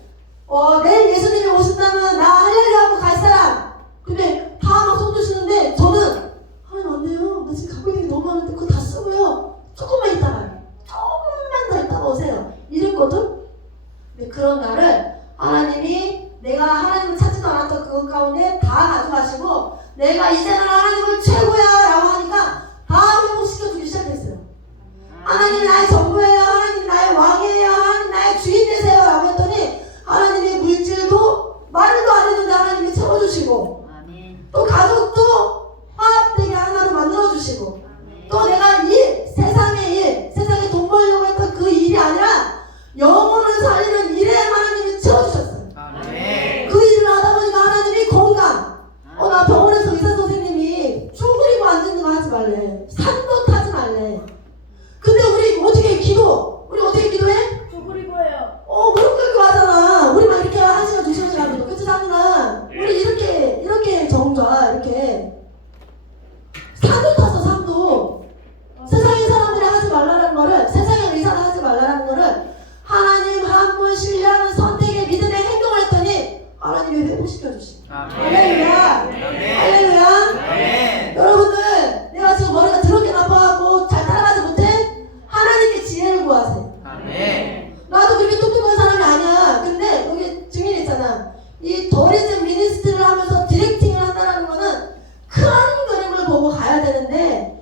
내일 예수님이 오신다면 나 할렐루야 하고 갈 사람. 근데 다 막 손드시는데 저는 하나님 안 돼요. 나 지금 갖고 있는 게 너무 많은데 그거 다 쓰고요. 조금만 더 있다가 오세요. 이랬거든. 근데 그런 날을 하나님이 내가 하나님을 찾지도 않았던 그 가운데 다 가져가시고 내가 이제는 하나님을 최고야 라고 하니까 다 회복시켜주기 시작했어요. 하나님 나의 전부예요. 하나님 나의 왕이에요. 하나님 나의 주인 되세요 라고 했더니 하나님의 물질도 말도 안 했는데 하나님이 채워주시고 또 가족도 화합되게 하나로 만들어주시고 또 내가 세상에 돈 벌려고 했던 그 일이 아니라 영혼을 살리는 일에 하나님이 채워주셨어요. 그 일을 하다 보니까 하나님이 건강. 나 병원에서 의사 선생님이 쭈그리고 앉는 거 하지 말래. 산도 타지 말래. 근데 우리 어떻게 기도해? 그리고 해요. 무릎 꿇고 하잖아. 우리 막 이렇게 1시간 2시간씩 하거든. 그치 상이나 우리 이렇게 정좌 이렇게 산도 탔어. 산도. 세상의 사람들이 하지 말라는 거를 세상의 의사가 하지 말라는 거를 하나님 한 분 신뢰하는 선택의 믿음의 행동을 했더니 하나님이 회복시켜 주시. 할렐루야. 할렐루야. 여러분들 내가 지금 머리가 더럽게 나빠갖고 잘 따라가지 못해? 하나님께 지혜를 구하세요. 나도 그렇게 똑똑한 사람이 아니야. 근데 여기 증인 있잖아. 이 더리즘 미니스트를 하면서 디렉팅을 한다는 거는 큰 그림을 보고 가야 되는데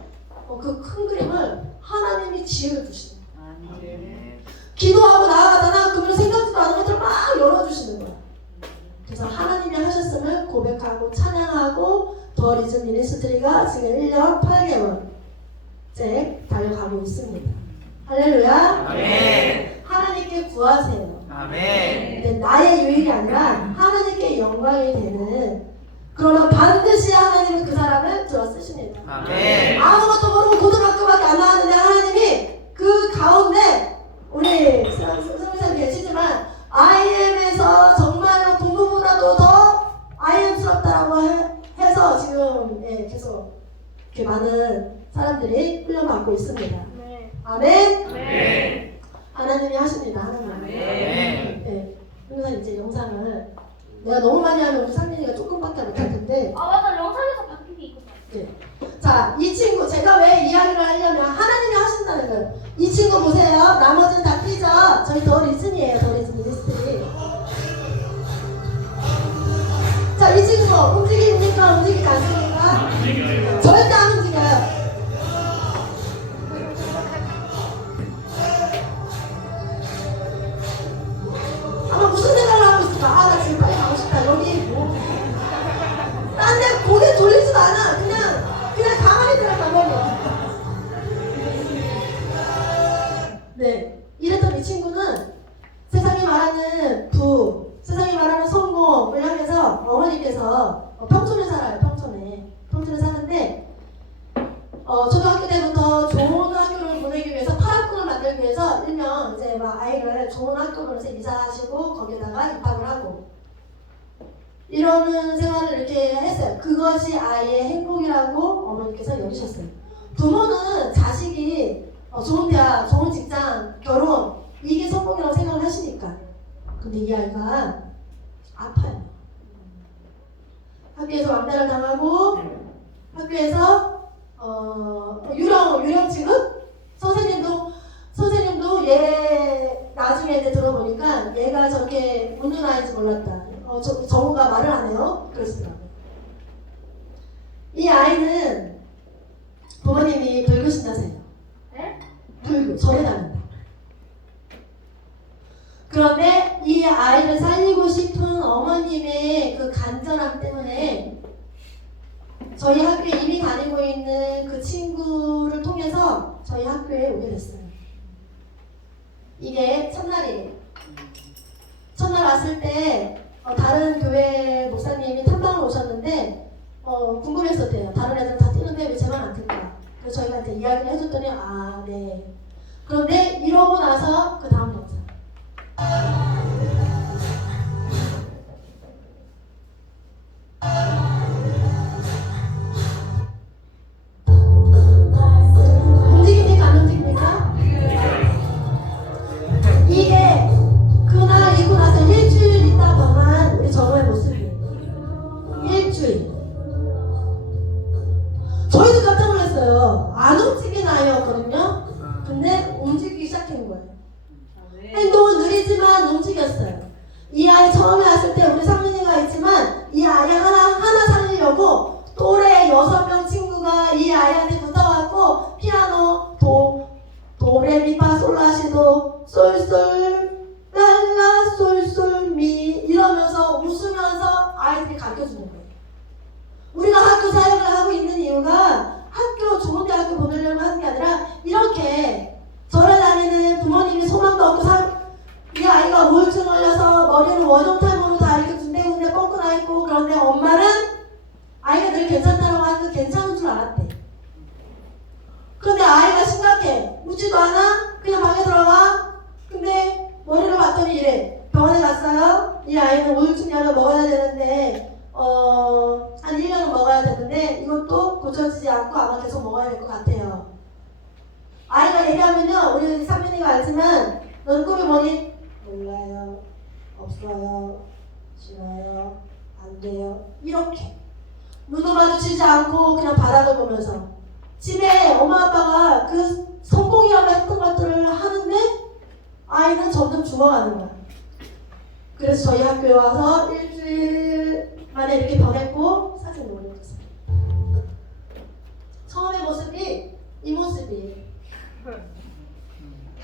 그 큰 그림을 하나님이 지혜를 주시는 거야. 기도하고 나아가잖아. 그러면 생각지도 않은 것들을 막 열어주시는 거야. 그래서 하나님이 하셨음을 고백하고 찬양하고 더리즘 미니스트리가 지금 1년 8개월째 달려가고 있습니다. 할렐루야. 하나님께 구하세요. 근데 나의 유익이 아니라 하나님께 영광이 되는 그러면 반드시 하나님은 그 사람을 들어 쓰십니다. 아무것도 모르고 고등학교밖에 안 나왔는데 하나님이 그 가운데 우리 승리상 계시지만 IM에서 정말로 공부보다도 더 IM스럽다라고 해서 지금 계속 이렇게 많은 사람들이 훈련받고 있습니다. 아멘. 하나님이 하십니다. 하나님. 승리상 이제 영상을 내가 너무 많이 하면 우리 상민이가 조금밖에 못할 텐데. 맞아. 영상에서 바뀐 게 있거든. 자, 이 친구 제가 왜 이야기를 하려면 하나님이 하신다는 거예요. 이 친구 보세요. 나머지는 다 삐져. 저희 더 리즘이에요. 더 리즘 미니스트리. 자, 이 친구 움직입니까? 움직이지 않습니까? 움직여요. 절대 안 움직여요. 아마 무슨 생각을 하고 있을까? 나 지금 빨리 가고 싶다. 여기 딴 데 고개 돌리지도 않아. 그냥 가만히 들어가버려. 네, 이랬던 이 친구는 세상이 말하는 세상이 말하는 성공을 향해서 어머니께서 평촌에 살아요. 평촌에 사는데 초등학교 때부터 좋은 학교를 보내기 위해서 파락군을 만들기 위해서 일명 이제 막 아이를 좋은 학교로 해서 이사하시고 거기다가 입학을 하고 이러는 생활을 이렇게 했어요. 그것이 아이의 행복이라고 어머니께서 여기셨어요. 부모는 자식이 좋은 대학, 좋은 직장, 결혼 이게 성공이라고 생각을 하시니까. 근데 이 아이가 아파요. 학교에서 왕따를 당하고 학교에서 아이인지 몰랐다. 정우가 말을 안 해요. 그러시더라고요. 이 아이는 부모님이 불교 신자세요. 네? 불교, 절에 다닌다. 그런데 이 아이를 살리고 싶은 어머님의 그 간절함 때문에 저희 학교에 이미 다니고 있는 그 친구를 통해서 저희 학교에 오게 됐어요. 이게 첫날이에요. 첫날 왔을 때 다른 교회 목사님이 탐방을 오셨는데 궁금했었대요. 다른 애들은 다 뛰는데 왜 쟤만 안 뛸까? 그래서 저희가 이제 이야기를 해줬더니 아 네. 그런데 이러고 나서 그 다음 영상. 움직입니까? 안 움직입니까? 이게 그날 있고 나서 일주일 있다 변한 우리 정우의 모습이에요. 일주일. 저희도 깜짝 놀랐어요. 안 움직이는 아이였거든요. 근데 움직이기 시작한 거예요. 행동은 느리지만 움직였어요. 이 아이 처음에 왔을 때 우리 상민이가 있지만 이 아이 하나 살리려고 또래 6명 친구가 이 아이한테 붙어갖고 피아노 도레미파솔라시도 솔솔 랄라 솔솔미 이러면서 웃으면서 아이들이 가르쳐주는 거예요. 우리가 학교 사역을 하고 있는 이유가 학교 좋은 대학교 보내려고 하는 게 아니라 이렇게 절에 다니는 부모님이 소망도 없고 이 아이가 우울증 걸려서 머리를 원형탈모로 다 이렇게 군데군데 뻥긋 나 있고 그런데 엄마는 아이가 늘 괜찮다라고 하니까 괜찮은 줄 알았대. 그런데 아이가 심각해. 웃지도 않아? 그냥 방에 들어가? 근데 머리를 봤더니 이래. 병원에 갔어요. 이 아이는 우울증 약을 먹어야 되는데 한 1년은 먹어야 되는데 이것도 고쳐지지 않고 아마 계속 먹어야 될 것 같아요. 아이가 얘기하면요. 우리 상민이가 알지만 넌 꿈이 뭐니? 몰라요. 없어요. 싫어요. 안 돼요. 이렇게 눈을 마주치지 않고 그냥 바닥을 보면서 집에 엄마 아빠가 그 성공이라고 했던 것들을 하는데 아이는 점점 죽어가는 거야. 그래서 저희 학교에 와서 일주일 만에 이렇게 변했고 사진을 올려줬어요. 처음의 모습이 이 모습이에요.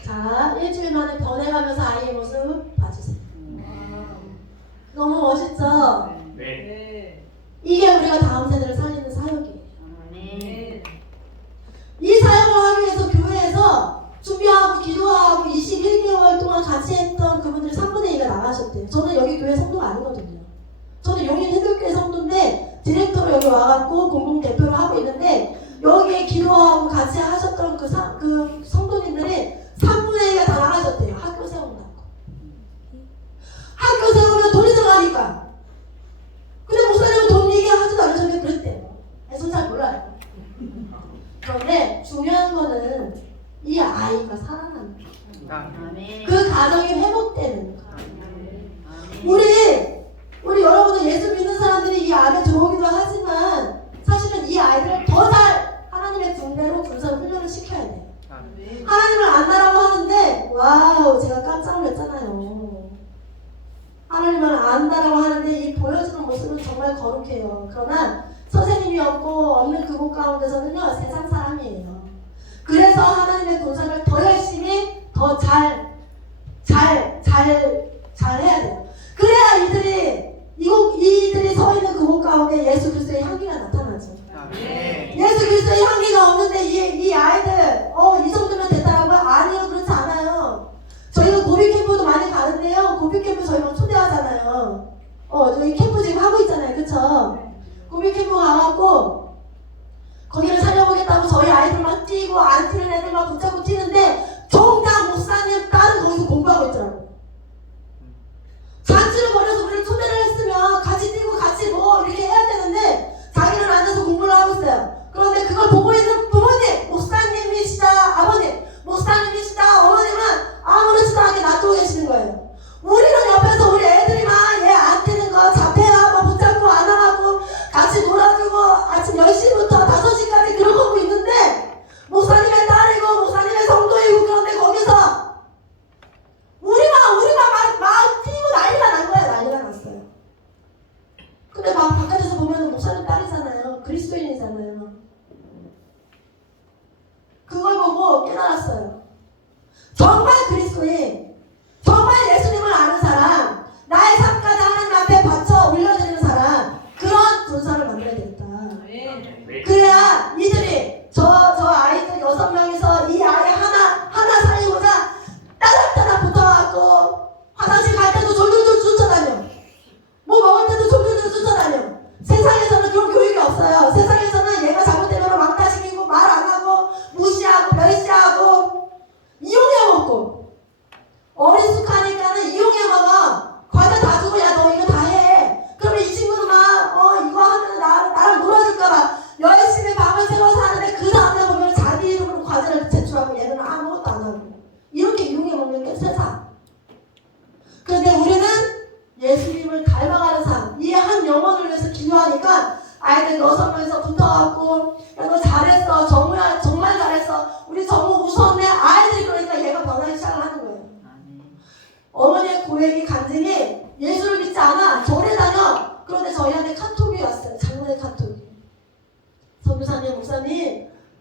자, 일주일 만에 변해가면서 아이의 모습 봐주세요. 너무 멋있죠? 네. 이게 우리가 다음 세대를 살리는 사역이에요. 아멘. 이 사역을 하기 위해서 교회에서 준비하고 기도하고 21개월 동안 같이 했던 그분들 3분의 2가 나가셨대요. 저는 여기 교회 성도가 아니거든요. 저는 용인 해결교회 성도인데 디렉터로 여기 와갖고 공동대표를 하고 있는데 여기에 기도하고 같이 하셨던 그 성도님들이 3분의 2가 다 나가셨대요. 학교 세운다고. 학교 세우면 돈이 들어가니까. 근데 목사님은 돈 얘기하지도 않으셨는데 그랬대요. 저는 잘 몰라요. 그런데 중요한 거는 이 아이가 살아나는 거예요. 아멘. 그 가정이 회복되는 거예요. 우리 여러분들 예수 믿는 사람들이 이 안에 들어오기도 하지만 사실은 이 아이들을 더 잘 하나님의 군대로 군사 훈련을 시켜야 돼요. 하나님을 안다라고 하는데 와우 제가 깜짝 놀랐잖아요. 하나님을 안다라고 하는데 이 보여주는 모습은 정말 거룩해요. 그러나 선생님이 없는 그곳 가운데서는요 세상 사람이에요. 그래서 하나님의 군사를 더 열심히 더 잘 해야 돼요. 그래야 이들이 서 있는 그곳 가운데 예수 그리스도의 향기가 나타나죠. 예수 그리스도의 향기가 없는데 이 아이들 이 정도면 됐다라고요? 아니요, 그렇지 않아요. 저희가 고비 캠프도 많이 가는데요. 고비 캠프 저희가 초대하잖아요. 저희 캠프 지금 하고 있잖아요, 그쵸? 고비 캠프 가갖고 거기를 살려보겠다고 저희 아이들 막 뛰고 안 뛰는 애들 막 붙잡고 뛰는데 정작 목사님 딸은 거기서 공부하고 있더라고요. 잔치를 벌여서 우리를 초대를 했으면 같이 뛰고 같이 뭐 이렇게 해야 되는데 자기는 앉아서 공부를 하고 있어요. 그런데 그걸 보고 있는 부모님, 목사님이시다 아버님, 목사님이시다 어머님은 아무렇지도 않게 놔두고 계시는 거예요. 우리는 옆에서 우리 애들이 막 얘 안 뛰는 거 잡혀야 막 붙잡고 안아가고 같이 놀아주고 아침 10시부터 5시까지 그러고 있는데 목사님의 딸이고 목사님의 성도이고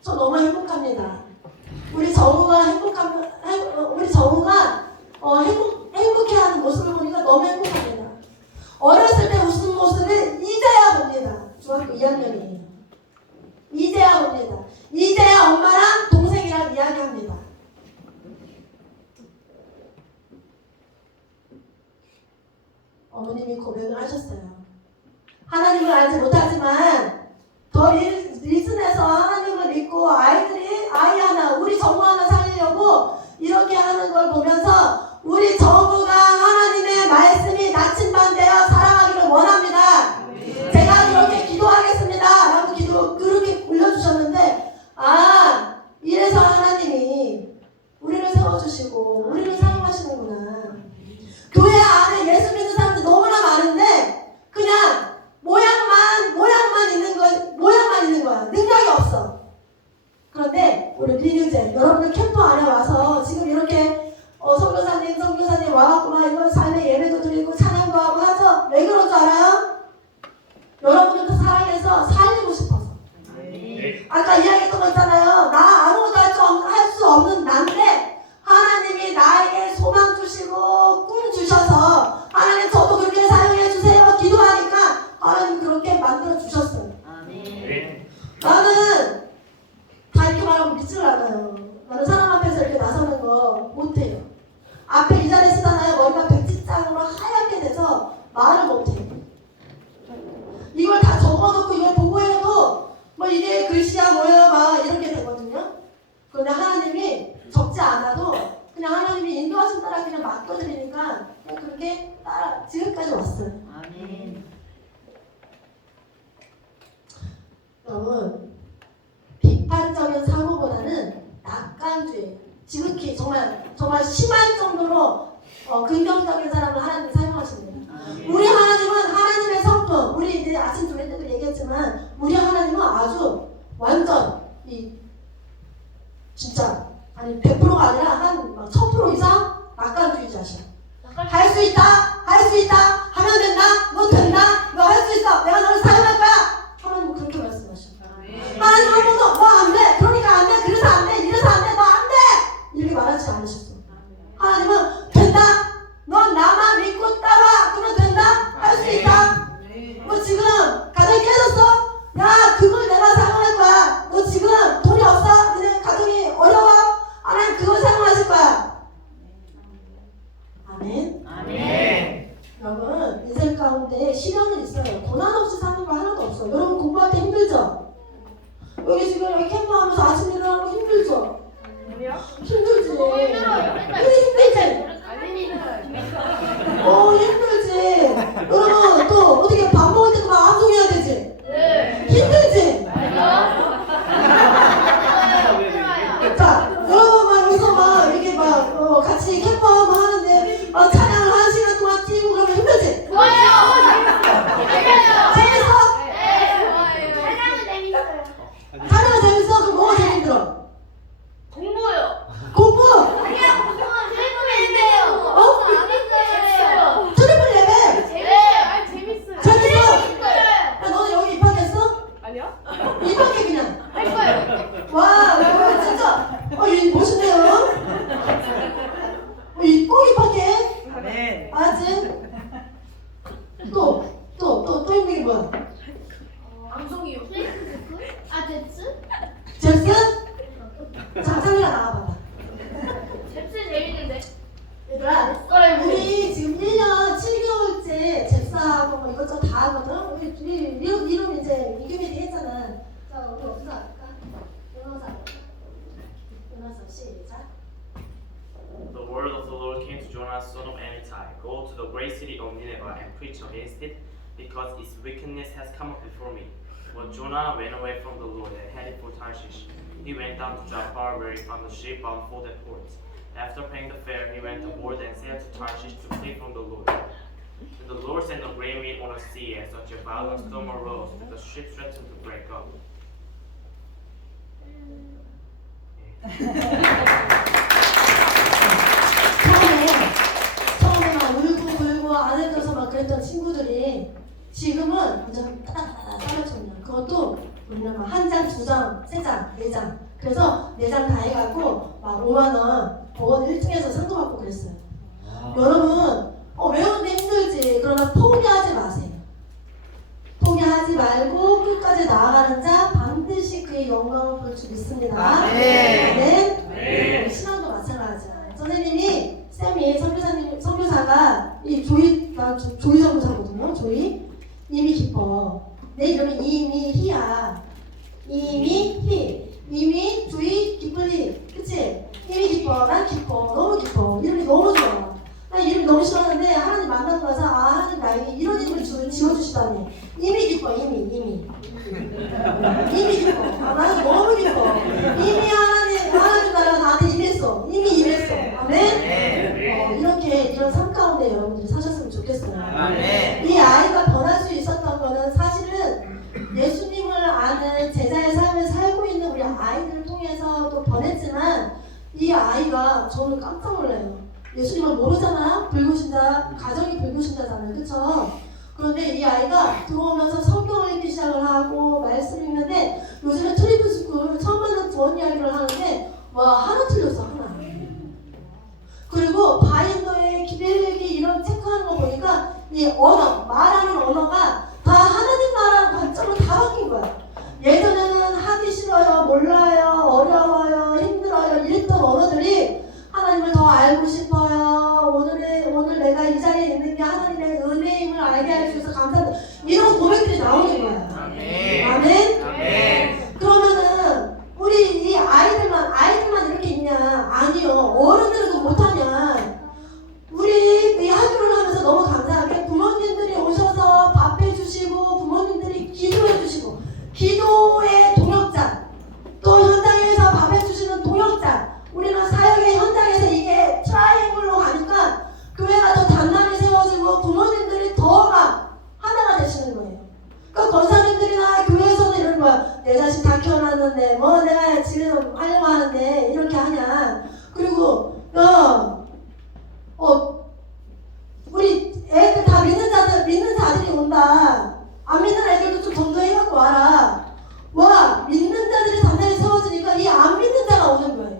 저 너무 행복합니다. 우리 정우가 행복해하는 모습을 보니까 너무 행복합니다. 어렸을 때 웃은 모습을 이제야 봅니다. 중학교 2학년이에요. 이제야 봅니다. 이제야 엄마랑 동생이랑 이야기합니다. 어머님이 고백을 하셨어요. 하나님을 알지 못하지만 더 리슨해서 하나님을 믿고 아이 하나, 우리 정우 하나 살리려고 이렇게 하는 걸 보면서 우리 정우가 하나님의 말씀이 나침반되어 살아가기를 원합니다. 제가 그렇게 기도하겠습니다 라고 그렇게 올려주셨는데, 이래서 하나님이 우리를 세워주시고 우리를 사용하시는구나. 교회 안에 예수 믿는 사람들 너무나 많은데 그냥 모양만 있는 거야. 능력이 없어. 그런데 우리 리뉴제 여러분들 캠프 안에 와서 지금 이렇게 선교사님 와갖고 막 이거 삶의 예배도 드리고 찬양도 하고 하죠. 왜 그런 줄 알아요? 여러분들도 사랑해서 살리고 싶어서. 아까 이야기했던 거 있잖아요. 나 아무것도 할 수 없는 난데 하나님이 나에게 소망 주시고 꿈 주셔서 하나님 저도 그렇게 사용해 주세요 기도하니까 하나님 그렇게 만들어 주셨어요. 나는 다 이렇게 말하고 믿질 않아요. 나는 사람 앞에서 이렇게 나서는 거 못해요. 앞에 이 자리에 쓰잖아요. 머리가 백지장으로 하얗게 돼서 말을 못해요. 이걸 다 적어놓고 이걸 보고 해도 뭐 이게 글씨야 뭐야 막 이렇게 되거든요. 그런데 하나님이 적지 않아도 그냥 하나님이 인도하신 따라 그냥 맡겨드리니까 그렇게 따라 지금까지 왔어요. 아멘. 여러분, 비판적인 사고보다는 낙관주의, 지극히 정말 심할 정도로 긍정적인 사람을 하나님 사용하십니다. 우리 하나님은 하나님의 성품, 우리 이제 아침 조례 때도 얘기했지만 우리 하나님은 아주 완전 진짜 100%가 아니라 한 1000% 이상 낙관주의자셔. 할 수 있다 하면 된다, 너 된다, 너 할 수 있어, 내가 너를 사용할 거야. 하나님은 그렇게 말씀하셔. 하나님 한 번도 너 안 돼, 그러니까 안 돼, 그래서 안 돼, 이래서 안 돼, 너 안 돼 이렇게 말하지 않으셨어. 하나님은 된다, 넌 나만 믿고 따라, 그러면 된다, 할 수 있다. 너 지금 가정이 깨졌어? 야, 그걸 내가 사용할 거야. 너 지금 돈이 없어? 너네 가정이 어려워? 하나님 그걸 사용하실 거야. 아멘. 아멘. 여러분, 인생 가운데 시련은 있어요. 고난 없이 사는 거 하나도 없어. 여러분 공부할 때 힘들죠? 여기 지금 여기 캠프하면서 아침 일어나고 힘들죠? 힘들지. 힘들지. 힘들지. 여러분 또 어떻게 밥 먹을 때도 막 방송해야 되지? 힘들지. 자, 여러분 막 여기서 막 이렇게 막 같이 캠프하고 하는데 찬양을 1시간 동안 뛰고 그러면 힘들지? 재밌어? 찬양은 재밌어? 그럼 뭐가 제일 힘들어? 공부요. 공부! 아니야, 공부는 트리플 예배! 재밌어요. 재밌어? 야, 너는 여기 입학했어? 아니요? 입학해 그냥. 할 거예요. 와, 여러분 진짜 이 멋있네요. 꼭 입학해. 아멘. 알았지? 또 있는 게 뭐야? 방송이요. 제츠? 잽스? 장상이랑 나와봐봐. 제츠 재밌는데. 얘들아, 우리 지금 1년 7개월째 잽스하고 뭐 이것저것 다 하거든? 우리 이름 이제 이규민이 했잖아. 자, 우리 어디서 할까? 변호사 시작. The word of the Lord came to Jonah, son of Amittai. Go to the great city of Nineveh and preach against it, because its wickedness has come up before me. But Jonah went away from the Lord and headed for Tarshish. He went down to Joppa, where he found a ship bound for that port. After paying the fare, he went aboard and sailed to Tarshish to flee from the Lord. And the Lord sent a great wind on the sea, and such a violent storm arose that the ship threatened to break up. 처음에 막 울고 안 해줘서 막 그랬던 친구들이 지금은 완전 따다다다 따라쳤냐. 그것도 우리는 막 한 장, 두 장, 세 장, 네 장. 그래서 네 장 다 해갖고 막 5만 원 법원 1등에서 상도 받고 그랬어요. 여러분 외우는데 힘들지. 그러나 포기하지 마세요. 포기하지 말고 끝까지 나아가는 자 반드시 그의 영광을 볼 줄 믿습니다. 네. 신앙도 마찬가지야. 선생님이 쌤이 선교사가 이 조이 선교사거든요. 조이 이미 기뻐. 내 이름은 이미희야. 이미 조이 기쁠리. 그치? 이미 기뻐. 난 기뻐. 너무 기뻐. 이름이 너무 좋아. 나 이름이 너무 싫었는데 하나님 만나고 나서 하나님 나에게 이런 이름을 지어주시다니. 이미 기뻐. 이미 기뻐. 나는 너무 기뻐. 이미 하나님 나라가 나한테 임했어. 이미 임했어. 아멘. 이런 삶 가운데 여러분들이 사셨으면 좋겠어요. 이 아이가 변할 수 있었던 거는 사실은 예수님을 아는 제자의 삶을 살고 있는 우리 아이들을 통해서 또 변했지만 이 아이가 저는 깜짝 놀라요. 예수님을 모르잖아. 불구신자, 가정이 불구신자잖아요. 그쵸? 그런데 이 아이가 들어오면서 성경을 읽기 시작을 하고 말씀 읽는데 요즘에 트리플 스쿨 처음 만난 구원 이야기를 하는데 와 하나 틀렸어 하나. 그리고 바인더에 기대기 이런 체크하는 거 보니까 이 언어, 말하는 언어가 다 하나님 나라는 관점으로 다 바뀐 거야. 예전에는 하기 싫어요, 몰라요, 어려워요, 힘들어요 이랬던 언어들이 하나님을 더 알고 싶어요. 오늘 내가 이 자리에 있는 게 하나님의 은혜임을 알게 해주셔서 감사합니다. 이런 고백들이 나오는 거야. 아멘. 그러면은 우리 이 아이들만 이렇게 있냐? 아니요. 어른들은 그거 못하면 우리 이 학교를 하면서 너무 감사하게 부모님들이 오셔서 밥 해주시고 부모님들이 기도해주시고 기도의 동역자 또 현장에서 밥 해주시는 동역자 우리는 사역의 현장에서 이게 트라이앵글로 가니까 교회가 더 단단히 세워지고 부모님들이 더 막 하나가 되시는 거예요. 그러니까 권사님들이나 교회에서는 이러는 거야. 내 자식 다 키워놨는데 뭐 내가 지금 하려고 하는데 이렇게 하냐. 그리고 우리 애들 다 믿는 자들이 온다. 안 믿는 애들도 좀 전도해갖고 와라. 와 믿는 자들이 단단히 세워지니까 이 안 믿는 자가 오는 거예요.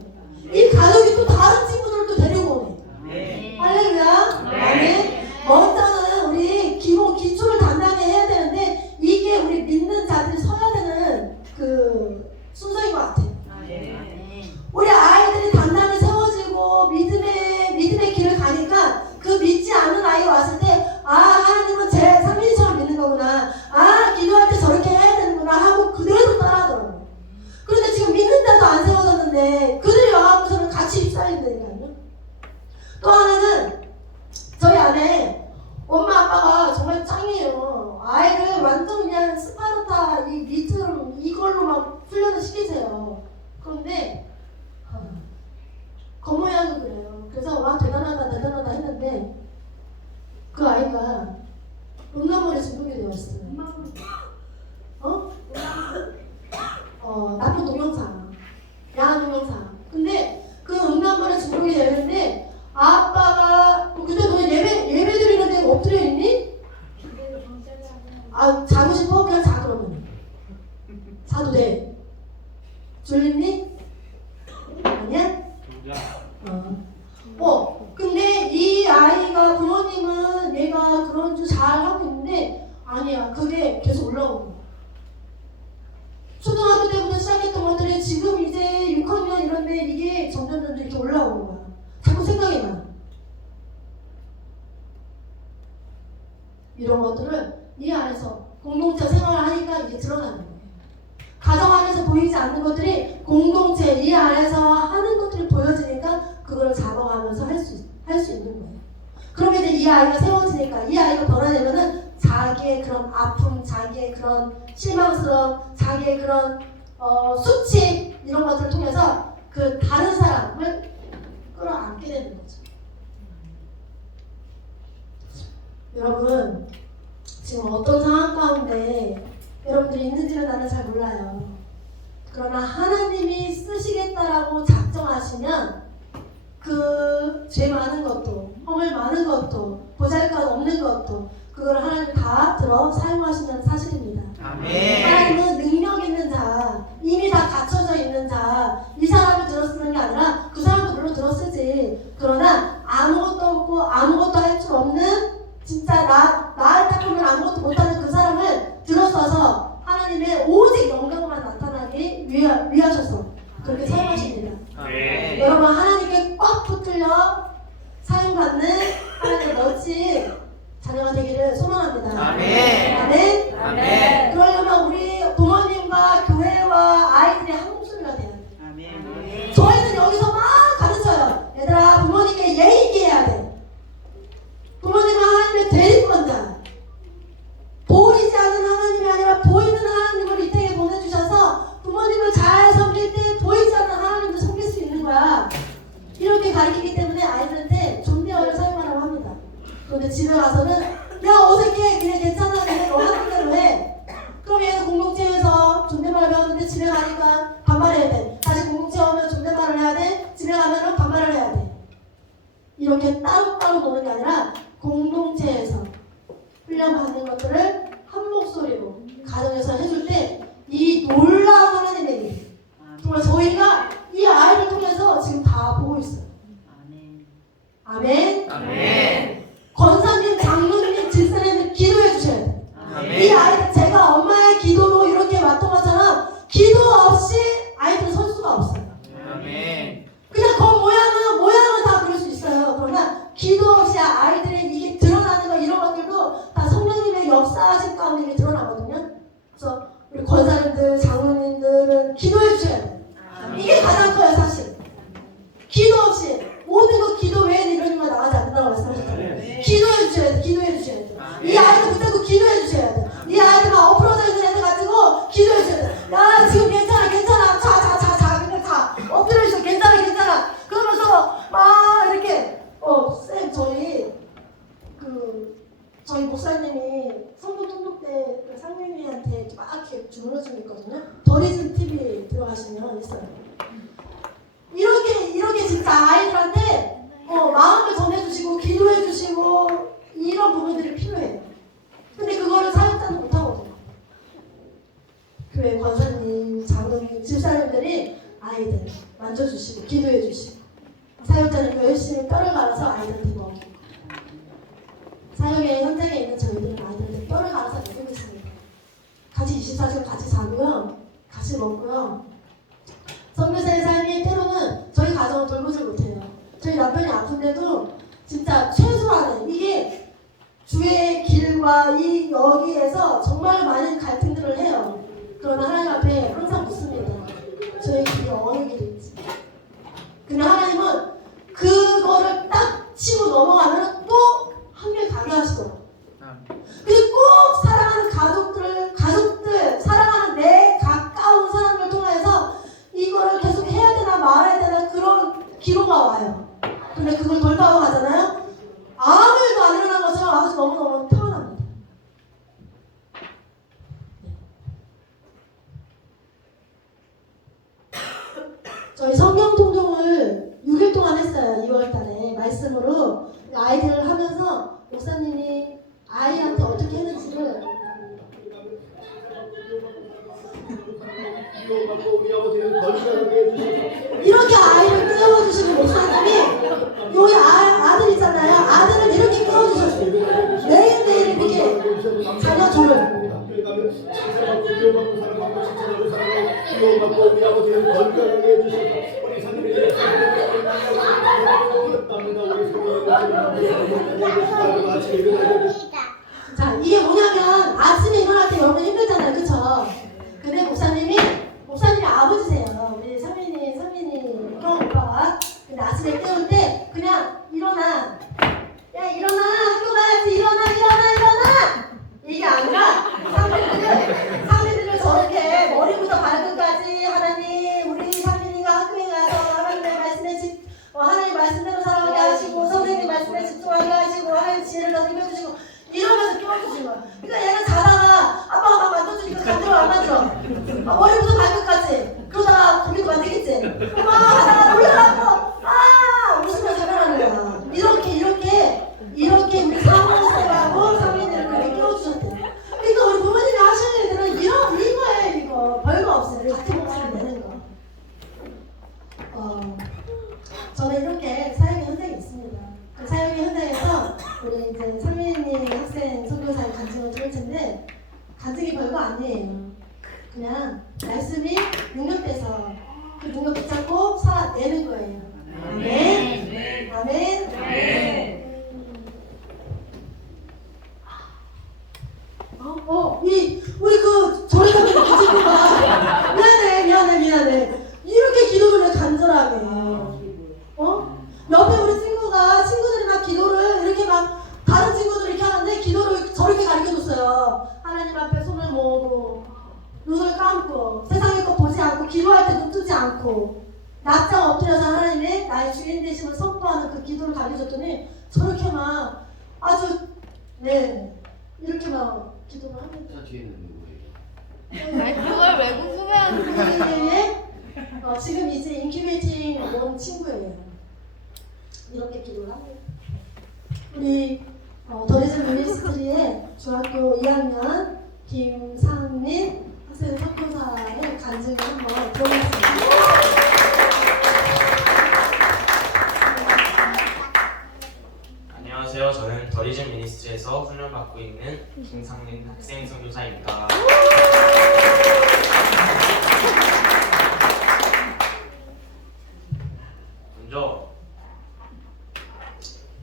이 가족이 또 다른 친구들을 또 데리고 오네. 할렐루야. 아멘. 먼저는 우리 기초를 단단히 해야 되는데 이게 우리 믿는 자들이 서야 되는 그 순서인 것 같아요. 우리 아이들이 단단히 세워지고 믿음의 길을 가니까 그 믿지 않는 아이가 왔을 때 하나님은 제 삼일처럼 믿는 거구나. 기도할 때 저렇게 해야 되는구나 하고 그대로 따라하더라고요. 그런데 지금 믿는 자도 안 세워졌는데 그들이 와갖고서는 같이 휩싸인다니까요. 또 하나는 저희 안에 엄마 아빠가 정말 짱이에요. 아이를 완전 그냥 스파르타 이 리듬 이걸로 막 훈련을 시키세요. 그런데 겉모양은 그래요. 그래서 와 대단하다 했는데 그 아이가 음란물에 중독이 되었어요. 나쁜 동영상, 야한 동영상. 근데 그 음란물에 중독이 되는데 아빠가 근데 너 예배 드리는데 엎드려 있니? 자고 싶어? 그냥 자 그러면. 자도 돼. 졸립니? 아니야? 근데 이 아이가 부모님은 얘가 그런 줄 잘 하고 있는데 아니야. 그게 계속 올라오는 거야. 초등학교 때부터 시작했던 것들이 지금 이제 6학년 이런데 이게 점점 이렇게 올라오는 거야. 자꾸 생각이 나. 이런 것들을 이 안에서 공동체 생활을 하니까 이게 드러나는 거예요. 가정 안에서 보이지 않는 것들이 공동체 이 안에서 하는 것들이 보여지니까 그걸 잡아가면서 할 수 있는 거예요. 그러면 이제 이 아이가 세워지니까 이 아이가 변화되면은 자기의 그런 아픔, 자기의 그런 실망스러움, 자기의 그런 수치 이런 것들을 통해서 그 다른 사람을 끌어안게 되는 거죠. 여러분 지금 어떤 상황 가운데 여러분들이 있는지는 나는 잘 몰라요. 그러나 하나님이 쓰시겠다라고 작정하시면 그 죄 많은 것도 허물 많은 것도 보잘것 없는 것도 그걸 하나님 다 들어 사용하시는 사실입니다. 하나님은 능력 있는 이미 다 갖춰져 있는 자, 이 사람을 들어쓰는 게 아니라 그 사람도 물론 들어쓰지. 그러나 아무것도 없고 아무것도 할 줄 없는 진짜 나를 딱 보면 아무것도 못하는 그 사람을 들어써서 하나님의 오직 영광만 나타나게 위하셔서 그렇게 사용하십니다. 아멘. 여러분 하나님께 꽉 붙들려 사용받는 하나님의 멋진 자녀가 되기를 소망합니다. 아멘. 아멘. 아멘. 그러려면 우리 부모님과 교회와 아이들이 한 목소리가 돼야 돼. 아멘. 저희는 여기서 막 가르쳐요. 얘들아 부모님께 예의 있게 해야 돼. 부모님은 하나님의 대리권자. 보이지 않는 하나님이 아니라 보이는 하나님을 이 땅에 보내주셔서 부모님을 잘 섬길 때 보이지 않는 하나님도 섬길 수 있는 거야. 이렇게 가르치기 때문에 아이들한테 존댓어를 사용하라고 합니다. 그런데 집에 가서는 야 어색해 그냥 괜찮아 그냥 너 하는 대로 해. 그럼 얘가 공동체에서 존댓말을 배웠는데 집에 가니까 반말해야 돼. 다시 공동체 오면 존댓말을 해야 돼. 집에 가면은 반말을 해야 돼. 이렇게 따로따로 노는 게 아니라 공동체에서 훈련받는 것들을 한 목소리로 가정에서 해줄 때 이 놀라운 하나님의 일 정말 저희가 이 아이를 통해서 지금 다 보고 있어요. 아멘. 아멘. 권사님, 장로님, 집사님들 기도해 주셔야 돼요. 이 아이들 제가 엄마의 기도로 이렇게 왔던 것처럼 기도 없이 아이들 설 수가 없어요. 아멘. 그냥 그 모양은 다 그럴 수 있어요. 그러나 기도 없이 아이들의 이게 드러나는 거 이런 것들도 다 성령님의 역사하신 가운데 이게 드러나거든요. 그래서 우리 권사님들, 장로님들은 기도해 주셔야 돼요. 이게 가장 커요 사실. 기도 없이 모든 거 기도 외에는 이런 일만 나가지 않는다고 말씀하셨잖아요. 기도해 주셔야 돼. 기도해 주셔야 돼. 이 아이들 붙잡고 기도해 주셔야 돼. 이 아이들 막 엎어져 있는 애들 가지고 기도해 주셔야 돼. 야 지금 괜찮아 괜찮아 자 그냥 자 엎드려 있어 괜찮아 그러면서 막 이렇게 쌤 저희 목사님이 성도 통독 때 상민이한테 막 이렇게 주물러주고 있거든요. 더리즘 TV 들어가시면 있어요. 이렇게 진짜 아이들한테 마음을 전해주시고 기도해주시고 이런 부분들이 필요해요. 근데 그거를 사역자는 못하거든요. 교회 권사님, 장로님, 집사님들이 아이들 만져주시고 기도해주시고 사역자는 열심히 뼈를 갈아서 아이들한테 먹이고 사역의 현장에 있는 저희들은 아이들한테 뼈를 갈아서 먹이고 있습니다. 같이 24시간 같이 자고요. 같이 먹고요. 선교사의 삶이 때로는 저희 가정을 돌보지 못해요. 저희 남편이 아픈데도 진짜 최소한의 이게 주의 길과 이 여기에서 정말 많은 갈등들을 해요. 그러나 하나님 앞에 항상 묻습니다. 저의 길이 어느 길인지. 근데 하나님은 그거를 딱 치고 넘어가면 또 한결 가게 하시더라고요. 그리고 꼭 사랑하는 가족들, 사랑하는 내 가까운 사람을 통해서 이거를 계속 해야 되나 말아야 되나 그런 기로가 와요. 근데 그걸 돌파하고 가잖아요. 아무 일도 안 일어난 것처럼 아주 너무너무 평안합니다. 저희 성경 통독을 6일 동안 했어요. 2월 달에 말씀으로 아이들을 하면서 목사님이 아이한테 어떻게 했는지를 이렇게 아이를 깨워주시는 목사님이 여기 아들 있잖아요. 아들을 이렇게 깨워주셨어요. 매일매일 이렇게 자녀 조를 자 이게 뭐냐면 아침에 일어날 때 여러분 힘들잖아요. 그쵸? 근데 목사님이 아버지세요. 우리 상민이 형 오빠가. 근데 아침에 깨울 때 그냥 일어나. 야 일어나 학교 가야지 일어나 이게 아니라 상민이를 저렇게 머리부터 발끝까지 하나님 우리 상민이가 학교에 가서 하나님의 하나님 말씀대로 살아가게 하시고 선생님 말씀에 집중하게 하시고 하나님 지혜를 더 입혀주시고 이러면서 깨워주신 거야. 그러니까 얘가 자다가 아빠가 막 만져주니까 감정을 안 만져. 머리부터 발끝까지. 그러다가 거기도 만지겠지. 막 하다가 놀라갖고 웃으면서 살아나는 거야. 이렇게 우리 사모님하고 상민이를 그렇게 깨워주셨대. 그러니까 우리 부모님이 하시는 일들은 이거예요. 별거 없어요. 같은 목소리 저는 이렇게 사역의 현장이 있습니다. 그 사역의 현장에서 우리 이제 상민이 학생 선교사의 간증을 들을 텐데 간증이 별거 아니에요. 그냥 말씀이 능력돼서 그 능력 붙잡고 살아내는 거예요. 아멘. 아멘. 우리 그 저리 가는 그 친구가 미안해. 이렇게 기도를 해 간절하게. 옆에 우리 친구들이 막 기도를 이렇게 막 다른 친구들 이렇게 하는데 기도를 저렇게 가르쳐줬어요. 하나님 앞에 손을 모으고 눈을 감고 세상의 것 보지 않고 기도할 때 눈 뜨지 않고 납작 엎드려서 하나님의 나의 주인 되심을 선포하는 그 기도를 가르쳐줬더니 저렇게 막 아주 이렇게 막 기도를 하면 저 뒤에는 누구예요? 아니 그걸 왜 궁금해하는 지금 이제 인큐베이팅 온 친구예요. 이렇게 기도를 합니다. 우리 더리즘 미니스트리의 중학교 2학년 김상민 학생 선교사의 간증을 한번 들어보겠습니다. 안녕하세요. 저는 더리즘 미니스트리에서 훈련받고 있는 김상민 학생 선교사입니다. 먼저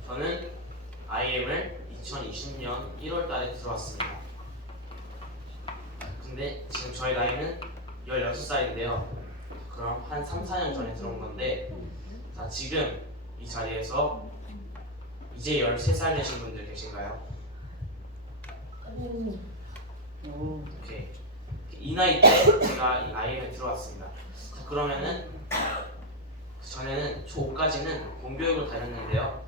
저는 IM을 2020년 1월달에 들어왔습니다. 근데 지금 저희 나이는 16살인데요. 그럼 한 3, 4년 전에 들어온 건데 자, 지금 이 자리에서 이제 13살 되신 분들 계신가요? 오케이. 이 나이 때 제가 이 IM에 들어왔습니다. 자, 그러면은 전에는 초5까지는 공교육을 다녔는데요.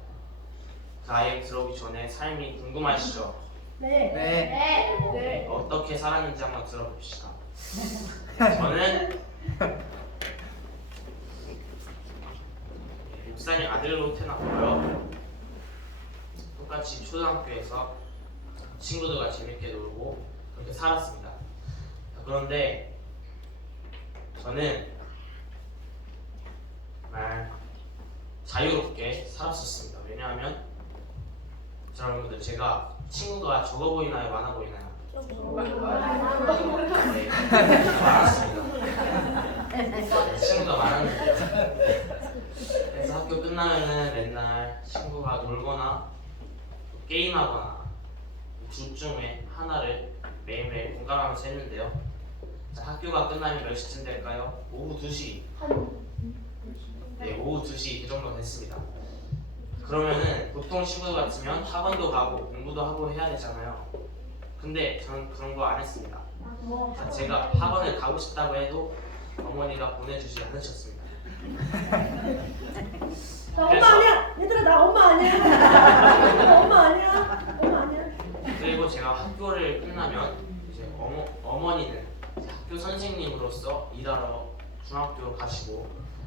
그 IM 들어오기 전에 삶이 궁금하시죠? 네. 네. 어떻게 살았는지 한번 들어봅시다. 저는 목사님 아들로 태어났고요. 똑같이 초등학교에서 친구들과 재밌게 놀고 그렇게 살았습니다. 그런데 저는 정말 자유롭게 살았었습니다. 왜냐하면 여러분들 제가 친구가 적어 보이나요? 많아 보이나요? 네, 많았습니다. 친구가 많았는데요. 그래서 학교 끝나면은 맨날 친구가 놀거나 게임하거나 둘 중에 하나를 매일매일 공감하면서 했는데요. 자, 학교가 끝나면 몇 시쯤 될까요? 오후 2시. 네, 오후 2시 그 정도 됐습니다. 그러면은 보통 친구들 같으면 학원도 가고 공부도 하고 해야 되잖아요. 근데 저는 그런 거 안 했습니다. 자, 제가 학원을 가고 싶다고 해도 어머니가 보내주지 않으셨습니다. 나 엄마 아니야. 얘들아 나 엄마 아니야. 나 엄마 아니야. 엄마 아니야. 그리고 제가 학교를 끝나면 이제 어머니는 이제 학교 선생님으로서 일하러 중학교로 가시고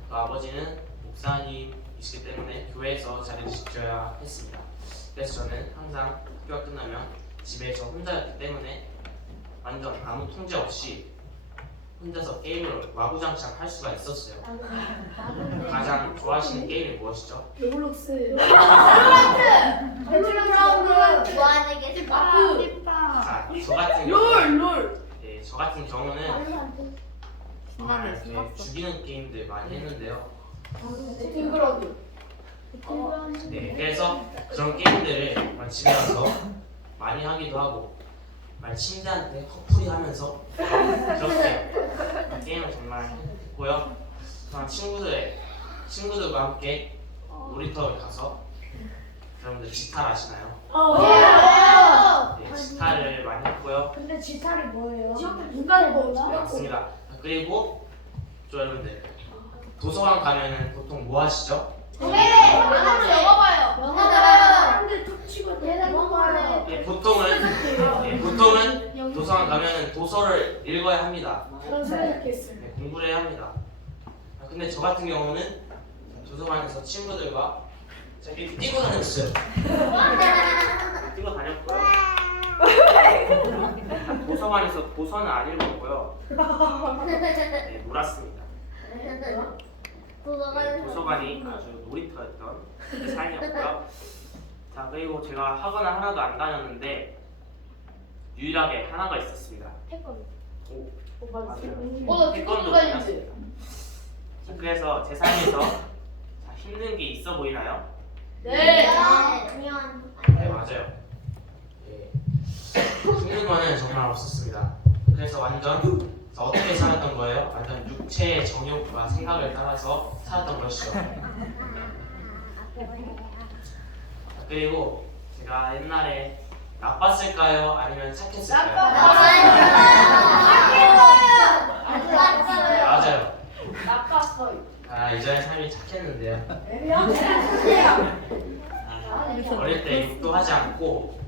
또 아버지는 목사님이시기 때문에 교회에서 자리를 지켜야 했습니다. 그래서 저는 항상 학교가 끝나면 집에 저 혼자였기 때문에 완전 아무 통제 없이 혼자서 게임을 와구장창 할 수가 있었어요. 가장 좋아하시는 게임이 무엇이죠? 로블록스 배틀그라운드 좋아하는 게 스파크. 자, 저 같은 경우는 롤 네, 저 같은 경우는 중간에 죽이는 게임들 많이 했는데요. 배틀그라운드 네, 그래서 그런 게임들을 정말 집에 와서 많이 하기도 하고 정말 침대한테 허풀이 하면서 그렇게 게임을 정말 했고요. 저는 친구들과 함께 놀이터에 가서 여러분들 지탈 아시나요? 네, 지탈을 많이 했고요. 근데 지탈이 뭐예요? 중간에 맞습니다. 그리고 저 여러분들 도서관 가면은 보통 뭐 하시죠? 영화를 영화봐요. 사람들 툭 치고 예, 보통은 도서관 가면은 도서를 읽어야 합니다. 그런 생각이 있어요. 네, 공부를 해야 합니다. 근데 저 같은 경우는 도서관에서 친구들과 이렇게 뛰고 다녔어요. 뛰고 다녔고요. 도서관에서 도서는 안 읽었고요. 네, 놀았습니다. 도서관이 아주 놀이터였던 그 삶이었고요. 자, 그리고 제가 학원을 하나도 안 다녔는데 유일하게 하나가 있었습니다. 태권도. 오, 맞아. 맞아요. 나 태권도 태권도 다니지. 다녔습니다. 자, 그래서 제 삶에서 자, 힘든 게 있어 보이나요? 네. 아니요. 네, 맞아요. 예. 힘든 거는 정말 없었습니다. 그래서 완전 어떻게 살았던 거예요? 완전 육체의 정욕과 생각을 따라서 살았던 것이죠. 그리고 제가 옛날에 나빴을까요? 아니면 착했을까요? 맞아요. 나빴어요. 아, 이전의 삶이 착했는데요. 어릴 때 욕도 하지 않고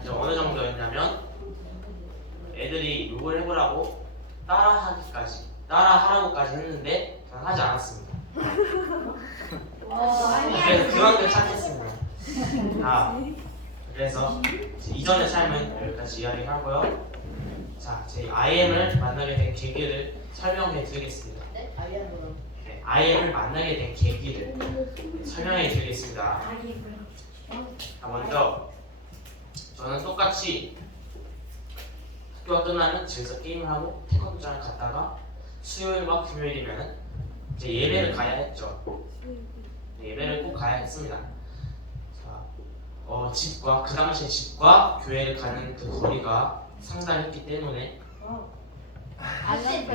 아주 어느 정도였냐면 애들이 욕을 해보라고 따라하라고까지 했는데 저는 하지 않았습니다. 그래서 그만큼 착했습니다. 그래서 이전의 삶은 여기까지 이야기하고요. 자, 제 IM을 만나게 된 계기를 설명해 드리겠습니다. 네, IM을 만나게 된 계기를 설명해 드리겠습니다. 자, 먼저 저는 똑같이 학교가 끝나면 집에서 게임을 하고 태권도장을 갔다가 수요일과 금요일이면 이제 예배를 가야 했죠. 예배를 꼭 가야 했습니다. 자, 집과 그 당시에 집과 교회를 가는 그 거리가 상당했기 때문에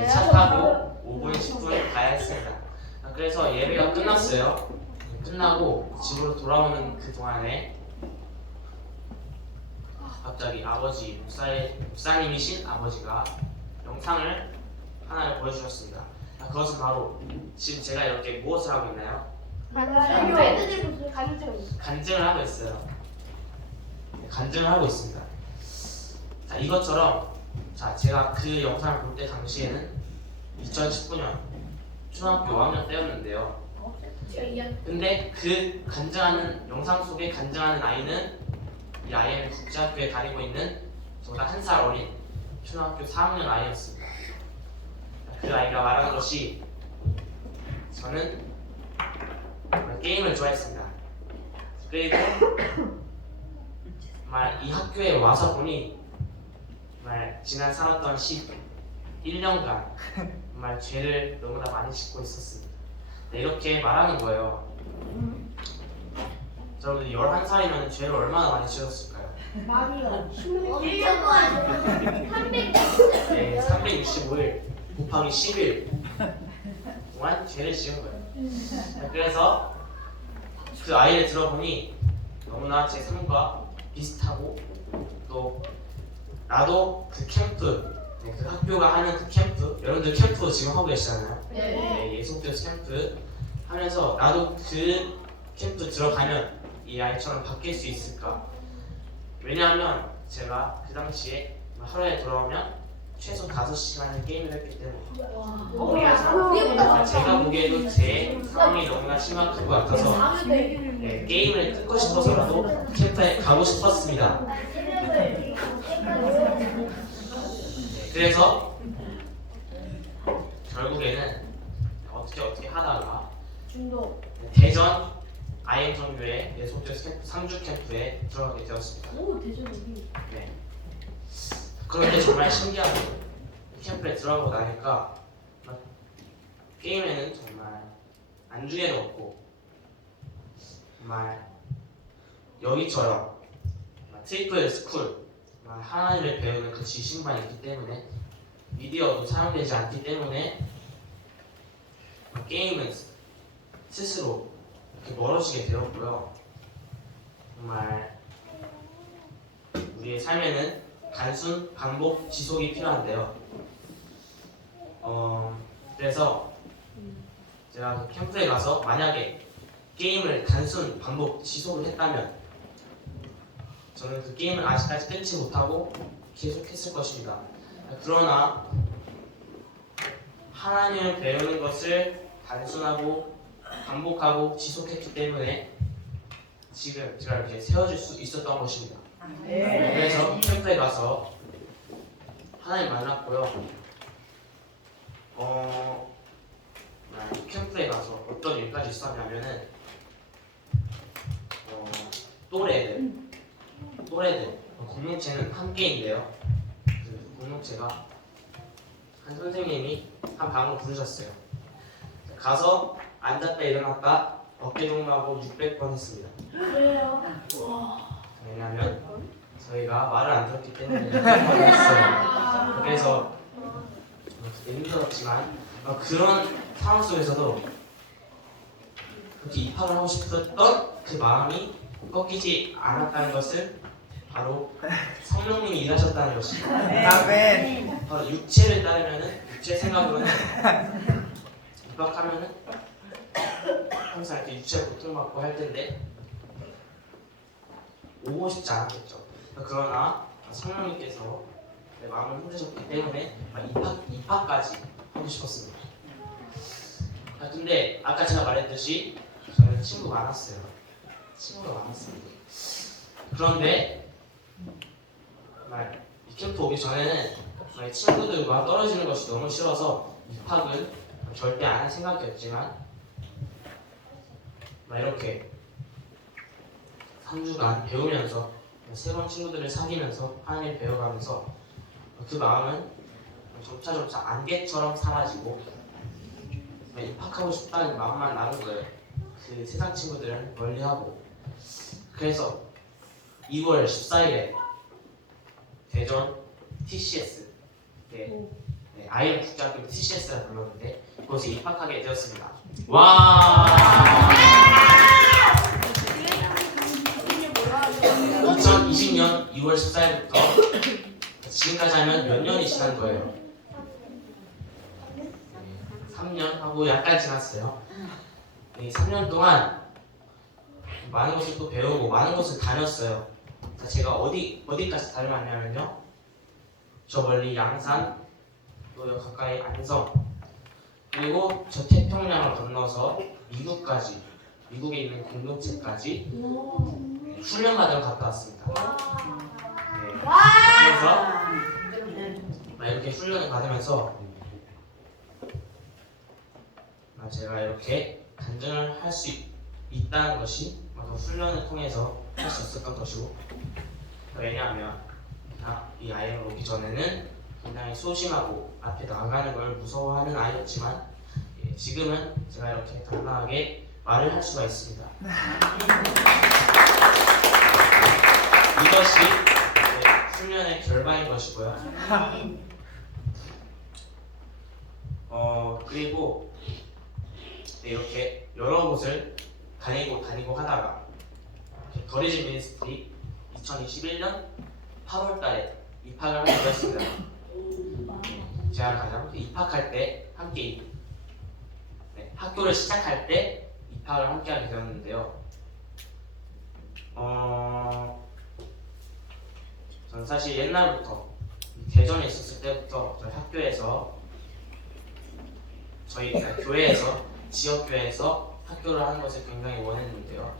차 타고 5분 10분 가야 했습니다. 그래서 예배가 끝났어요. 끝나고 집으로 돌아오는 그 동안에 갑자기 목사님이신 아버지가 영상을 하나를 보여주셨습니다. 그것은 바로 지금 제가 이렇게 무엇을 하고 있나요? 간증을 하고 있어요. 간증을 하고 있습니다. 자, 이것처럼 제가 그 영상을 볼 때 당시에는 2019년 초등학교 5학년 때였는데요. 근데 그 간증하는 영상 속에 간증하는 아이는 이 아이는 국제학교에 다니고 있는 저보다 한 살 어린 초등학교 4학년 아이였습니다. 그 아이가 말하는 것이 저는 게임을 좋아했습니다. 그리고 정말 이 학교에 와서 보니 정말 지난 살았던 11년간 정말 죄를 너무나 많이 짓고 있었습니다. 네, 이렇게 말하는 거예요. 여러분들 11살이면 죄를 얼마나 많이 지었을까요? 네, 365일 곱하기 10일 동안 죄를 지은 거예요. 그래서 그 아이를 들어보니 너무나 제 삶과 비슷하고 또 나도 그 캠프, 그 학교가 하는 그 캠프, 여러분들 캠프 지금 하고 계시잖아요. 네, 예속교수 캠프 하면서 나도 그 캠프 들어가면 이 아이처럼 바뀔 수 있을까? 왜냐하면 제가 그 당시에 하루에 돌아오면 최소 5시간을 게임을 했기 때문에 그래서 제가 보기에도 제 상황이 너무나 심각한 것 같아서 게임을 끊고 싶어서라도 캠프에 가고 싶었습니다. 그래서 결국에는 어떻게 하다가 대전 IM 정교회 예속교수 캠프 상주 캠프에 들어가게 되었습니다. 네. 그런데 정말 신기한 게 캠프에 들어가고 나니까 게임에는 정말 안중에도 없고 정말 여기처럼 트리플 스쿨 하나님을 배우는 그 지식만 있기 때문에 미디어도 사용되지 않기 때문에 게임은 스스로 이렇게 멀어지게 되었고요. 정말 우리의 삶에는 단순 반복 지속이 필요한데요. 그래서 제가 그 캠프에 가서 만약에 게임을 단순 반복 지속을 했다면 저는 그 게임을 아직까지 끊지 못하고 계속했을 것입니다. 그러나 하나님을 배우는 것을 단순하고 반복하고 지속했기 때문에 지금 제가 이렇게 세워질 수 있었던 것입니다. 그래서 캠프에 가서 하나님 만났고요. 뭐냐면은 또래들 공동체는 한 개인데요. 그 공동체가 한 선생님이 한 방으로 부르셨어요. 가서 앉았다 일어났다 어깨 동무하고 600번 했습니다. 왜요? 왜냐하면 저희가 말을 안 들었기 때문에 600번 했어요. 그래서 힘들었지만 그런 상황 속에서도 그렇게 입학을 하고 싶었던 그 마음이 꺾이지 않았다는 것을 바로 성령님이 일하셨다는 것이 바로 육체를 따르면은 육체 생각으로는 입학하면은 항상 이렇게 육체를 고통받고 할 텐데 오고 싶지 않았겠죠. 그러나 성령님께서 내 마음을 힘드셨기 때문에 입학까지 하고 싶었습니다. 근데 아까 제가 말했듯이 저는 친구가 많았어요. 그런데 정말 이 캠프 오기 전에는 저희 친구들과 떨어지는 것이 너무 싫어서 입학은 절대 안 할 생각이었지만 이렇게 3주간 배우면서 새로운 친구들을 사귀면서 하나님을 배워가면서 그 마음은 점차 안개처럼 사라지고 입학하고 싶다는 마음만 남은 거예요. 그 세상 친구들은 멀리하고. 그래서 2월 14일에 대전 TCS IM 국제학교 TCS라 불렀는데 그곳에 입학하게 되었습니다. 와! 2020년 2월 14일부터 지금까지 하면 몇 년이 지난 거예요? 3년 하고 약간 지났어요. 3년 동안 많은 것을 또 배우고 많은 것을 다녔어요. 제가 어디까지 다녀왔냐면요. 저 멀리 양산, 또 가까이 안성, 그리고 저 태평양을 건너서 미국까지, 미국에 있는 공동체까지 훈련받으러 갔다 왔습니다. 그래서 이렇게 훈련을 받으면서 제가 이렇게 간증을 할 수 있다는 것이 훈련을 통해서 할 수 있었던 것이고, 왜냐하면 이 아이를 오기 전에는 굉장히 소심하고 앞에 나가는 걸 무서워하는 아이였지만 지금은 제가 이렇게 당당하게 말을 할 수가 있습니다. 이것이 훈련의 결과인 것이고요. 그리고 이렇게 여러 곳을 다니고 하다가 더리즈 미니스트리 2021년 8월달에 입학을 하게 되었습니다. 제가 가장 입학할 때 함께 학교를 시작할 때 입학을 함께 하게 되었는데요. 저는 사실 옛날부터 대전에 있었을 때부터 저희 학교에서 저희 교회에서 지역교회에서 학교를 하는 것을 굉장히 원했는데요.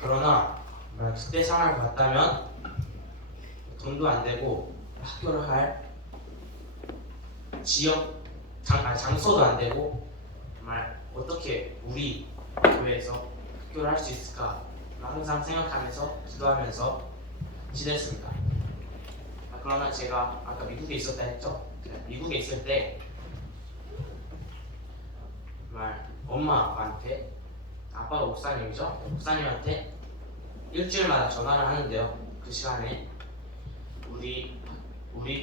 그러나 그때 상황을 봤다면 돈도 안 되고 학교를 할 장소도 안 되고 정말 어떻게 우리 교회에서 학교를 할 수 있을까 항상 생각하면서 기도하면서 지냈습니다. 그러나 제가 아까 미국에 있었다 했죠? 미국에 있을 때 정말 엄마 아빠한테, 아빠가 목사님이죠? 목사님한테 일주일마다 전화를 하는데요. 그 시간에 우리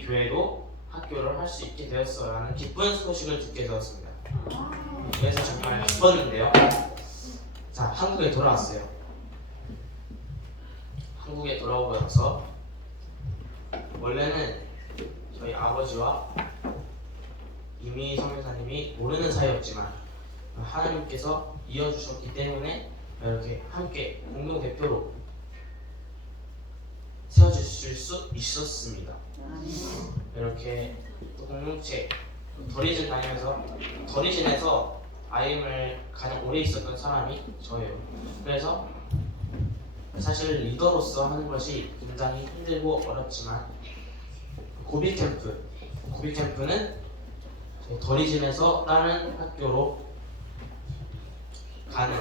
교회도 학교를 할 수 있게 되었어요 라는 기쁜 소식을 듣게 되었습니다. 그래서 정말 기뻤는데요. 자, 한국에 돌아왔어요. 한국에 돌아오고 나서 원래는 저희 아버지와 이미 성교사님이 모르는 사이였지만 하나님께서 이어주셨기 때문에 이렇게 함께 공동대표로 세워주실 수 있었습니다. 이렇게 또 공동체 더리진 다니면서 더리진에서 IM을 가장 오래 있었던 사람이 저예요. 그래서 사실 리더로서 하는 것이 굉장히 힘들고 어렵지만 고비캠프는 더리진에서 다른 학교로 가는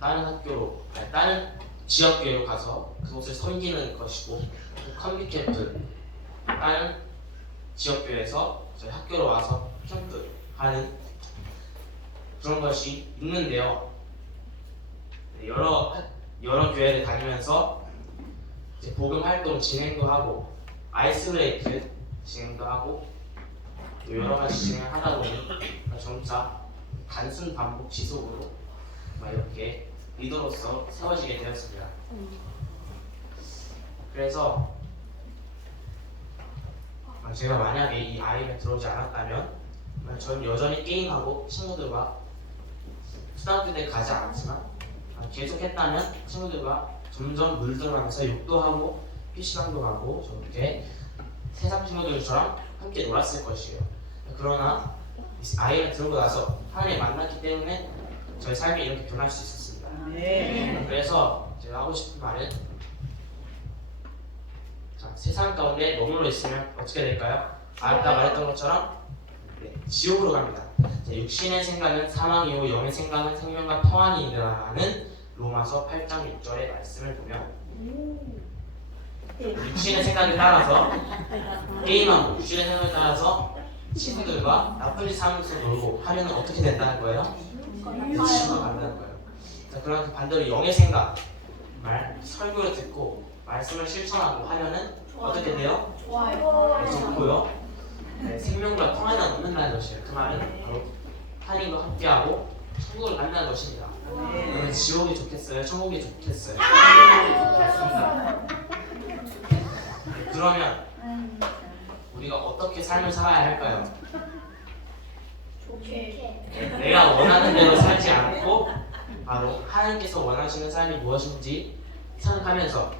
다른 학교로 아니, 다른 지역교회로 가서 그곳을 섬기는 것이고 컴비 캠프 다른 지역교회에서 저희 학교로 와서 캠프 하는 그런 것이 있는데요. 네, 여러 교회를 다니면서 이제 복음 활동 진행도 하고 아이스 브레이크 진행도 하고 또 여러 가지 진행을 하다 보니 점차 단순 반복 지속으로 이렇게 리더로서 세워지게 되었습니다. 그래서 제가 만약에 이 아이에 들어오지 않았다면 저는 여전히 게임하고 친구들과 초등학교 때 가지 않았지만 계속했다면 친구들과 점점 물들어가면서 욕도 하고 PC방도 가고 저렇게 세상 친구들처럼 함께 놀았을 것이에요. 그러나 아이를 들고 나서 하나님 만났기 때문에 저의 삶이 이렇게 변할 수 있었습니다. 그래서 제가 하고 싶은 말은 세상 가운데 머물러 있으면 어떻게 될까요? 아까 말했던 것처럼 지옥으로 갑니다. 육신의 생각은 사망이요 영의 생각은 생명과 평안이라는 로마서 8장 6절의 말씀을 보면 육신의 생각에 따라서 게임하고 육신의 생각에 따라서 친구들과 나쁜 짓 하면서 놀고 하면 어떻게 된다는 거예요? 지옥으로 간다는 거예요. 그럼 반대로 영의 생각 설교를 듣고 말씀을 실천하고 하면은 어떻게 돼요? 좋고요. 생명과 평안을 얻는다는 것이에요. 그 말은 바로 하나님과 함께하고 천국을 만나는 것입니다. 여러분 지옥이 좋겠어요? 천국이 좋겠어요? 그러면 우리가 어떻게 삶을 살아야 할까요? 내가 원하는 대로 살지 않고 바로 하나님께서 원하시는 삶이 무엇인지 생각하면서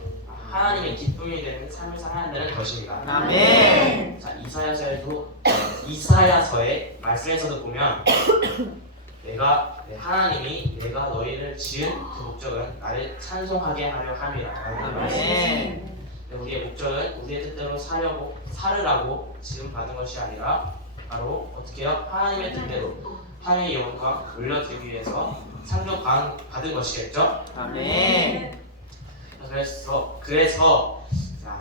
하나님의 기쁨이 되는 삶을 살아야 되는 것입니다. 아멘. 자, 이사야서의 말씀에서도 보면 하나님이 내가 너희를 지은 그 목적은 나를 찬송하게 하려 함이라는 말씀입니다. 우리의 목적은 우리의 뜻대로 살으라고 지금 받은 것이 아니라 바로 어떻게요? 하나님의 뜻대로 하나님의 영광 올려드리기 위해서 창조 받은 것이겠죠? 아멘. 그래서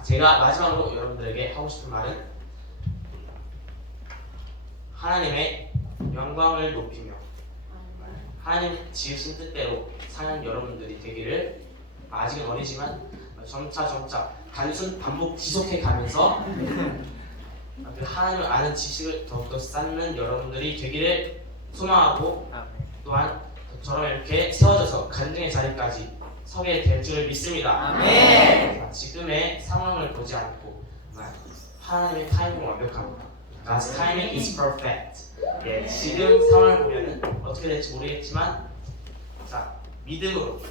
제가 마지막으로 여러분들에게 하고 싶은 말은 하나님의 영광을 높이며 하나님 지으신 뜻대로 사는 여러분들이 되기를 아직은 어리지만 점차 단순 반복 지속해 가면서 그 하나님을 아는 지식을 더욱더 쌓는 여러분들이 되기를 소망하고 또한 저처럼 이렇게 세워져서 간증의 자리까지 서게 될 줄을 믿습니다. 아멘. 지금의 상황을 보지 않고 하나님의 타이밍은 완벽합니다. God's timing is perfect. 지금 상황을 보면은 어떻게 될지 모르겠지만 믿음으로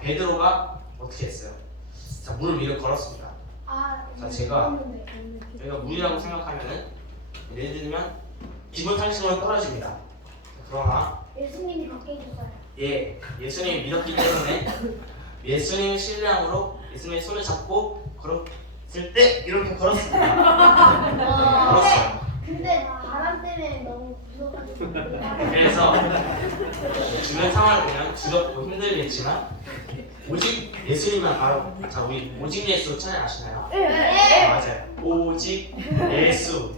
베드로가 어떻게 했어요? 물 위를 걸었습니다. 제가 여기가 물이라고 생각하면은 예를 들면 기본 탄식으로 떨어집니다. 그러나 예수님이 밖에 있었어요. 예수님이 믿었기 때문에 예수님의 신뢰함으로 예수님의 손을 잡고 걸었을 때 이렇게 걸었습니다. 걸었어요. 근데 바람 때문에 너무 무서워가지고. 그래서 주변 상황을 보면 두렵고 힘들겠지만 오직 예수님만 바로 우리 오직 예수 찬양 아시나요? 네. 맞아요. 오직 예수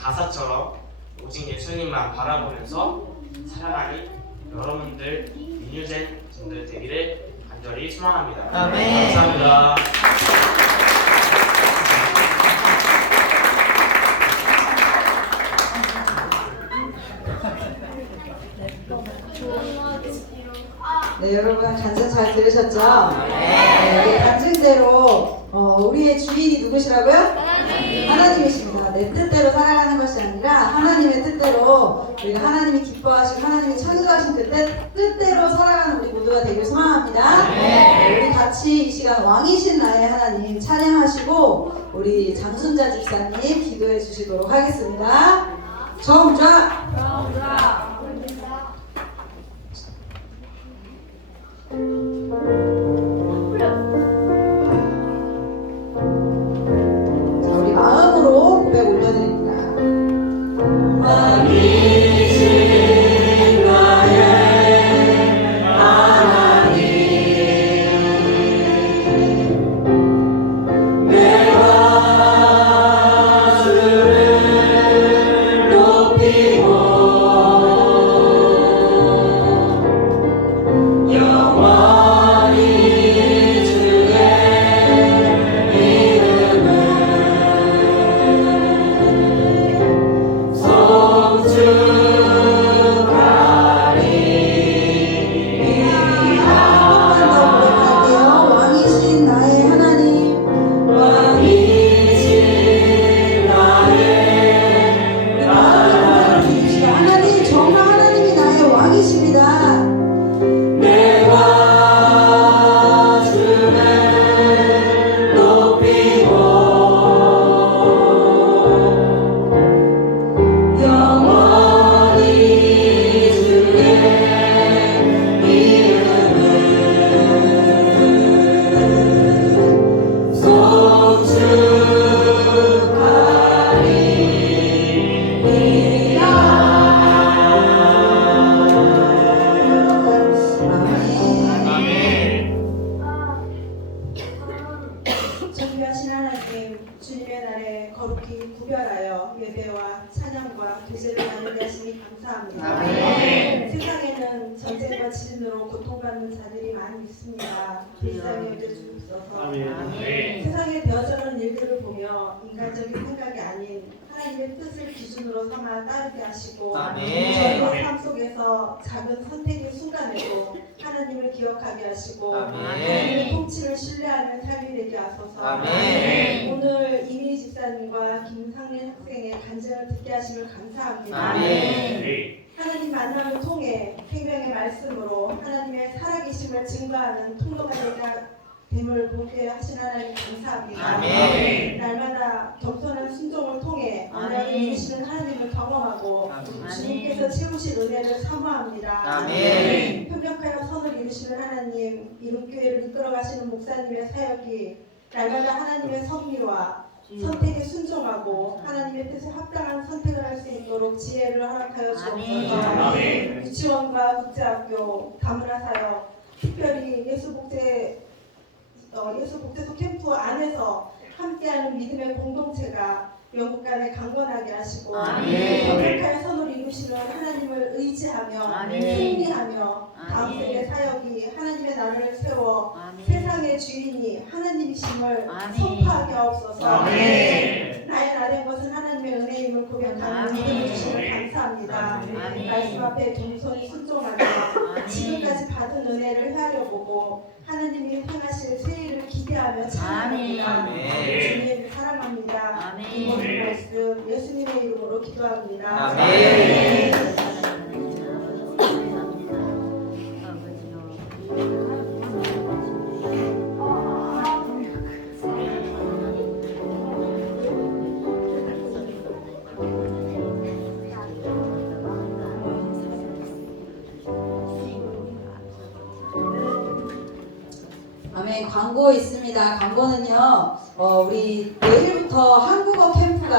가사처럼 오직 예수님만 바라보면서 살아가는 여러분들 민유젠 분들 되기를 간절히 소망합니다. 아멘. 감사합니다. 네, 여러분 간증 잘 들으셨죠? 네, 간증대로 우리의 주인이 누구시라고요? 하나님이십니다. 내 뜻대로 살아가는 것이 아니라 하나님의 뜻대로 우리가 하나님이 기뻐하시고 하나님이 창조하신 뜻대로 살아가는 우리 모두가 되길 소망합니다. 네, 우리 같이 이 시간 왕이신 나의 하나님 찬양하시고 우리 장순자 집사님 기도해 주시도록 하겠습니다. 정좌 우리 마음으로 고백 올려드립니다. 왕이신 은혜와 교제를 나누게 하시니 감사합니다. 아멘. 세상에는 전쟁과 지진으로 고통받는 자들이 많이 있습니다. 불쌍히 여겨주옵소서. 세상에 되어져가는 일들을 보며 인간적인 생각이 아닌 하나님의 뜻을 기준으로 삼아 따르게 하시고 아멘. 저희의 삶 속에서 작은 선택의 순간에도 하나님을 기억하게 하시고 아멘. 하나님의 통치를 신뢰하는 삶이 되게 하소서. 아멘. 오늘 이미 집사님과 김상민 학생의 간증을 듣게 하심을 감사합니다. 아멘. 하나님 만남을 통해 생명의 말씀으로 하나님의 살아계심을 증거하는 통로가 됨을 보게 하신 하나님 감사합니다. 아멘. 날마다 겸손한 순종을 통해 언약을 아멘. 이루시는 하나님을 경험하고 아멘. 주님께서 채우신 은혜를 사모합니다. 아멘. 협력하여 선을 이루시는 하나님, 이룬교회를 이끌어가시는 목사님의 사역이 날마다 하나님의 섭리와 선택에 순종하고 하나님의 뜻에 합당한 선택을 할 수 있도록 지혜를 허락하여 주옵소서. 아멘. 유치원과 국제학교, 다문화 사역, 특별히 예수복제소 캠프 안에서 함께하는 믿음의 공동체가 영국 간에 강건하게 하시고 아멘. 협력하여 선을 이루시는 하나님을 의지하며 아멘. 승리하며 다음 아멘. 세대 사역이 하나님의 나라를 세워 아멘. 세상의 주인이 하나님이심을 아멘. 선포하게 하옵소서. 아멘. 나의 나된 것은 하나님의 은혜임을 고백하는 아멘. 믿음을 주시면 감사합니다. 아멘. 말씀 앞에 동선이 순종하며 지금까지 받은 은혜를 헤아려보고 하나님이 행하실 새 일을 기대하며 찬양합니다. 아멘. 주님 사랑합니다. 아멘. 이 모든 말씀 예수님의 이름으로 기도합니다. 아멘. 아멘. 광고 있습니다. 광고는요, 우리 내일부터 한국어 캠프가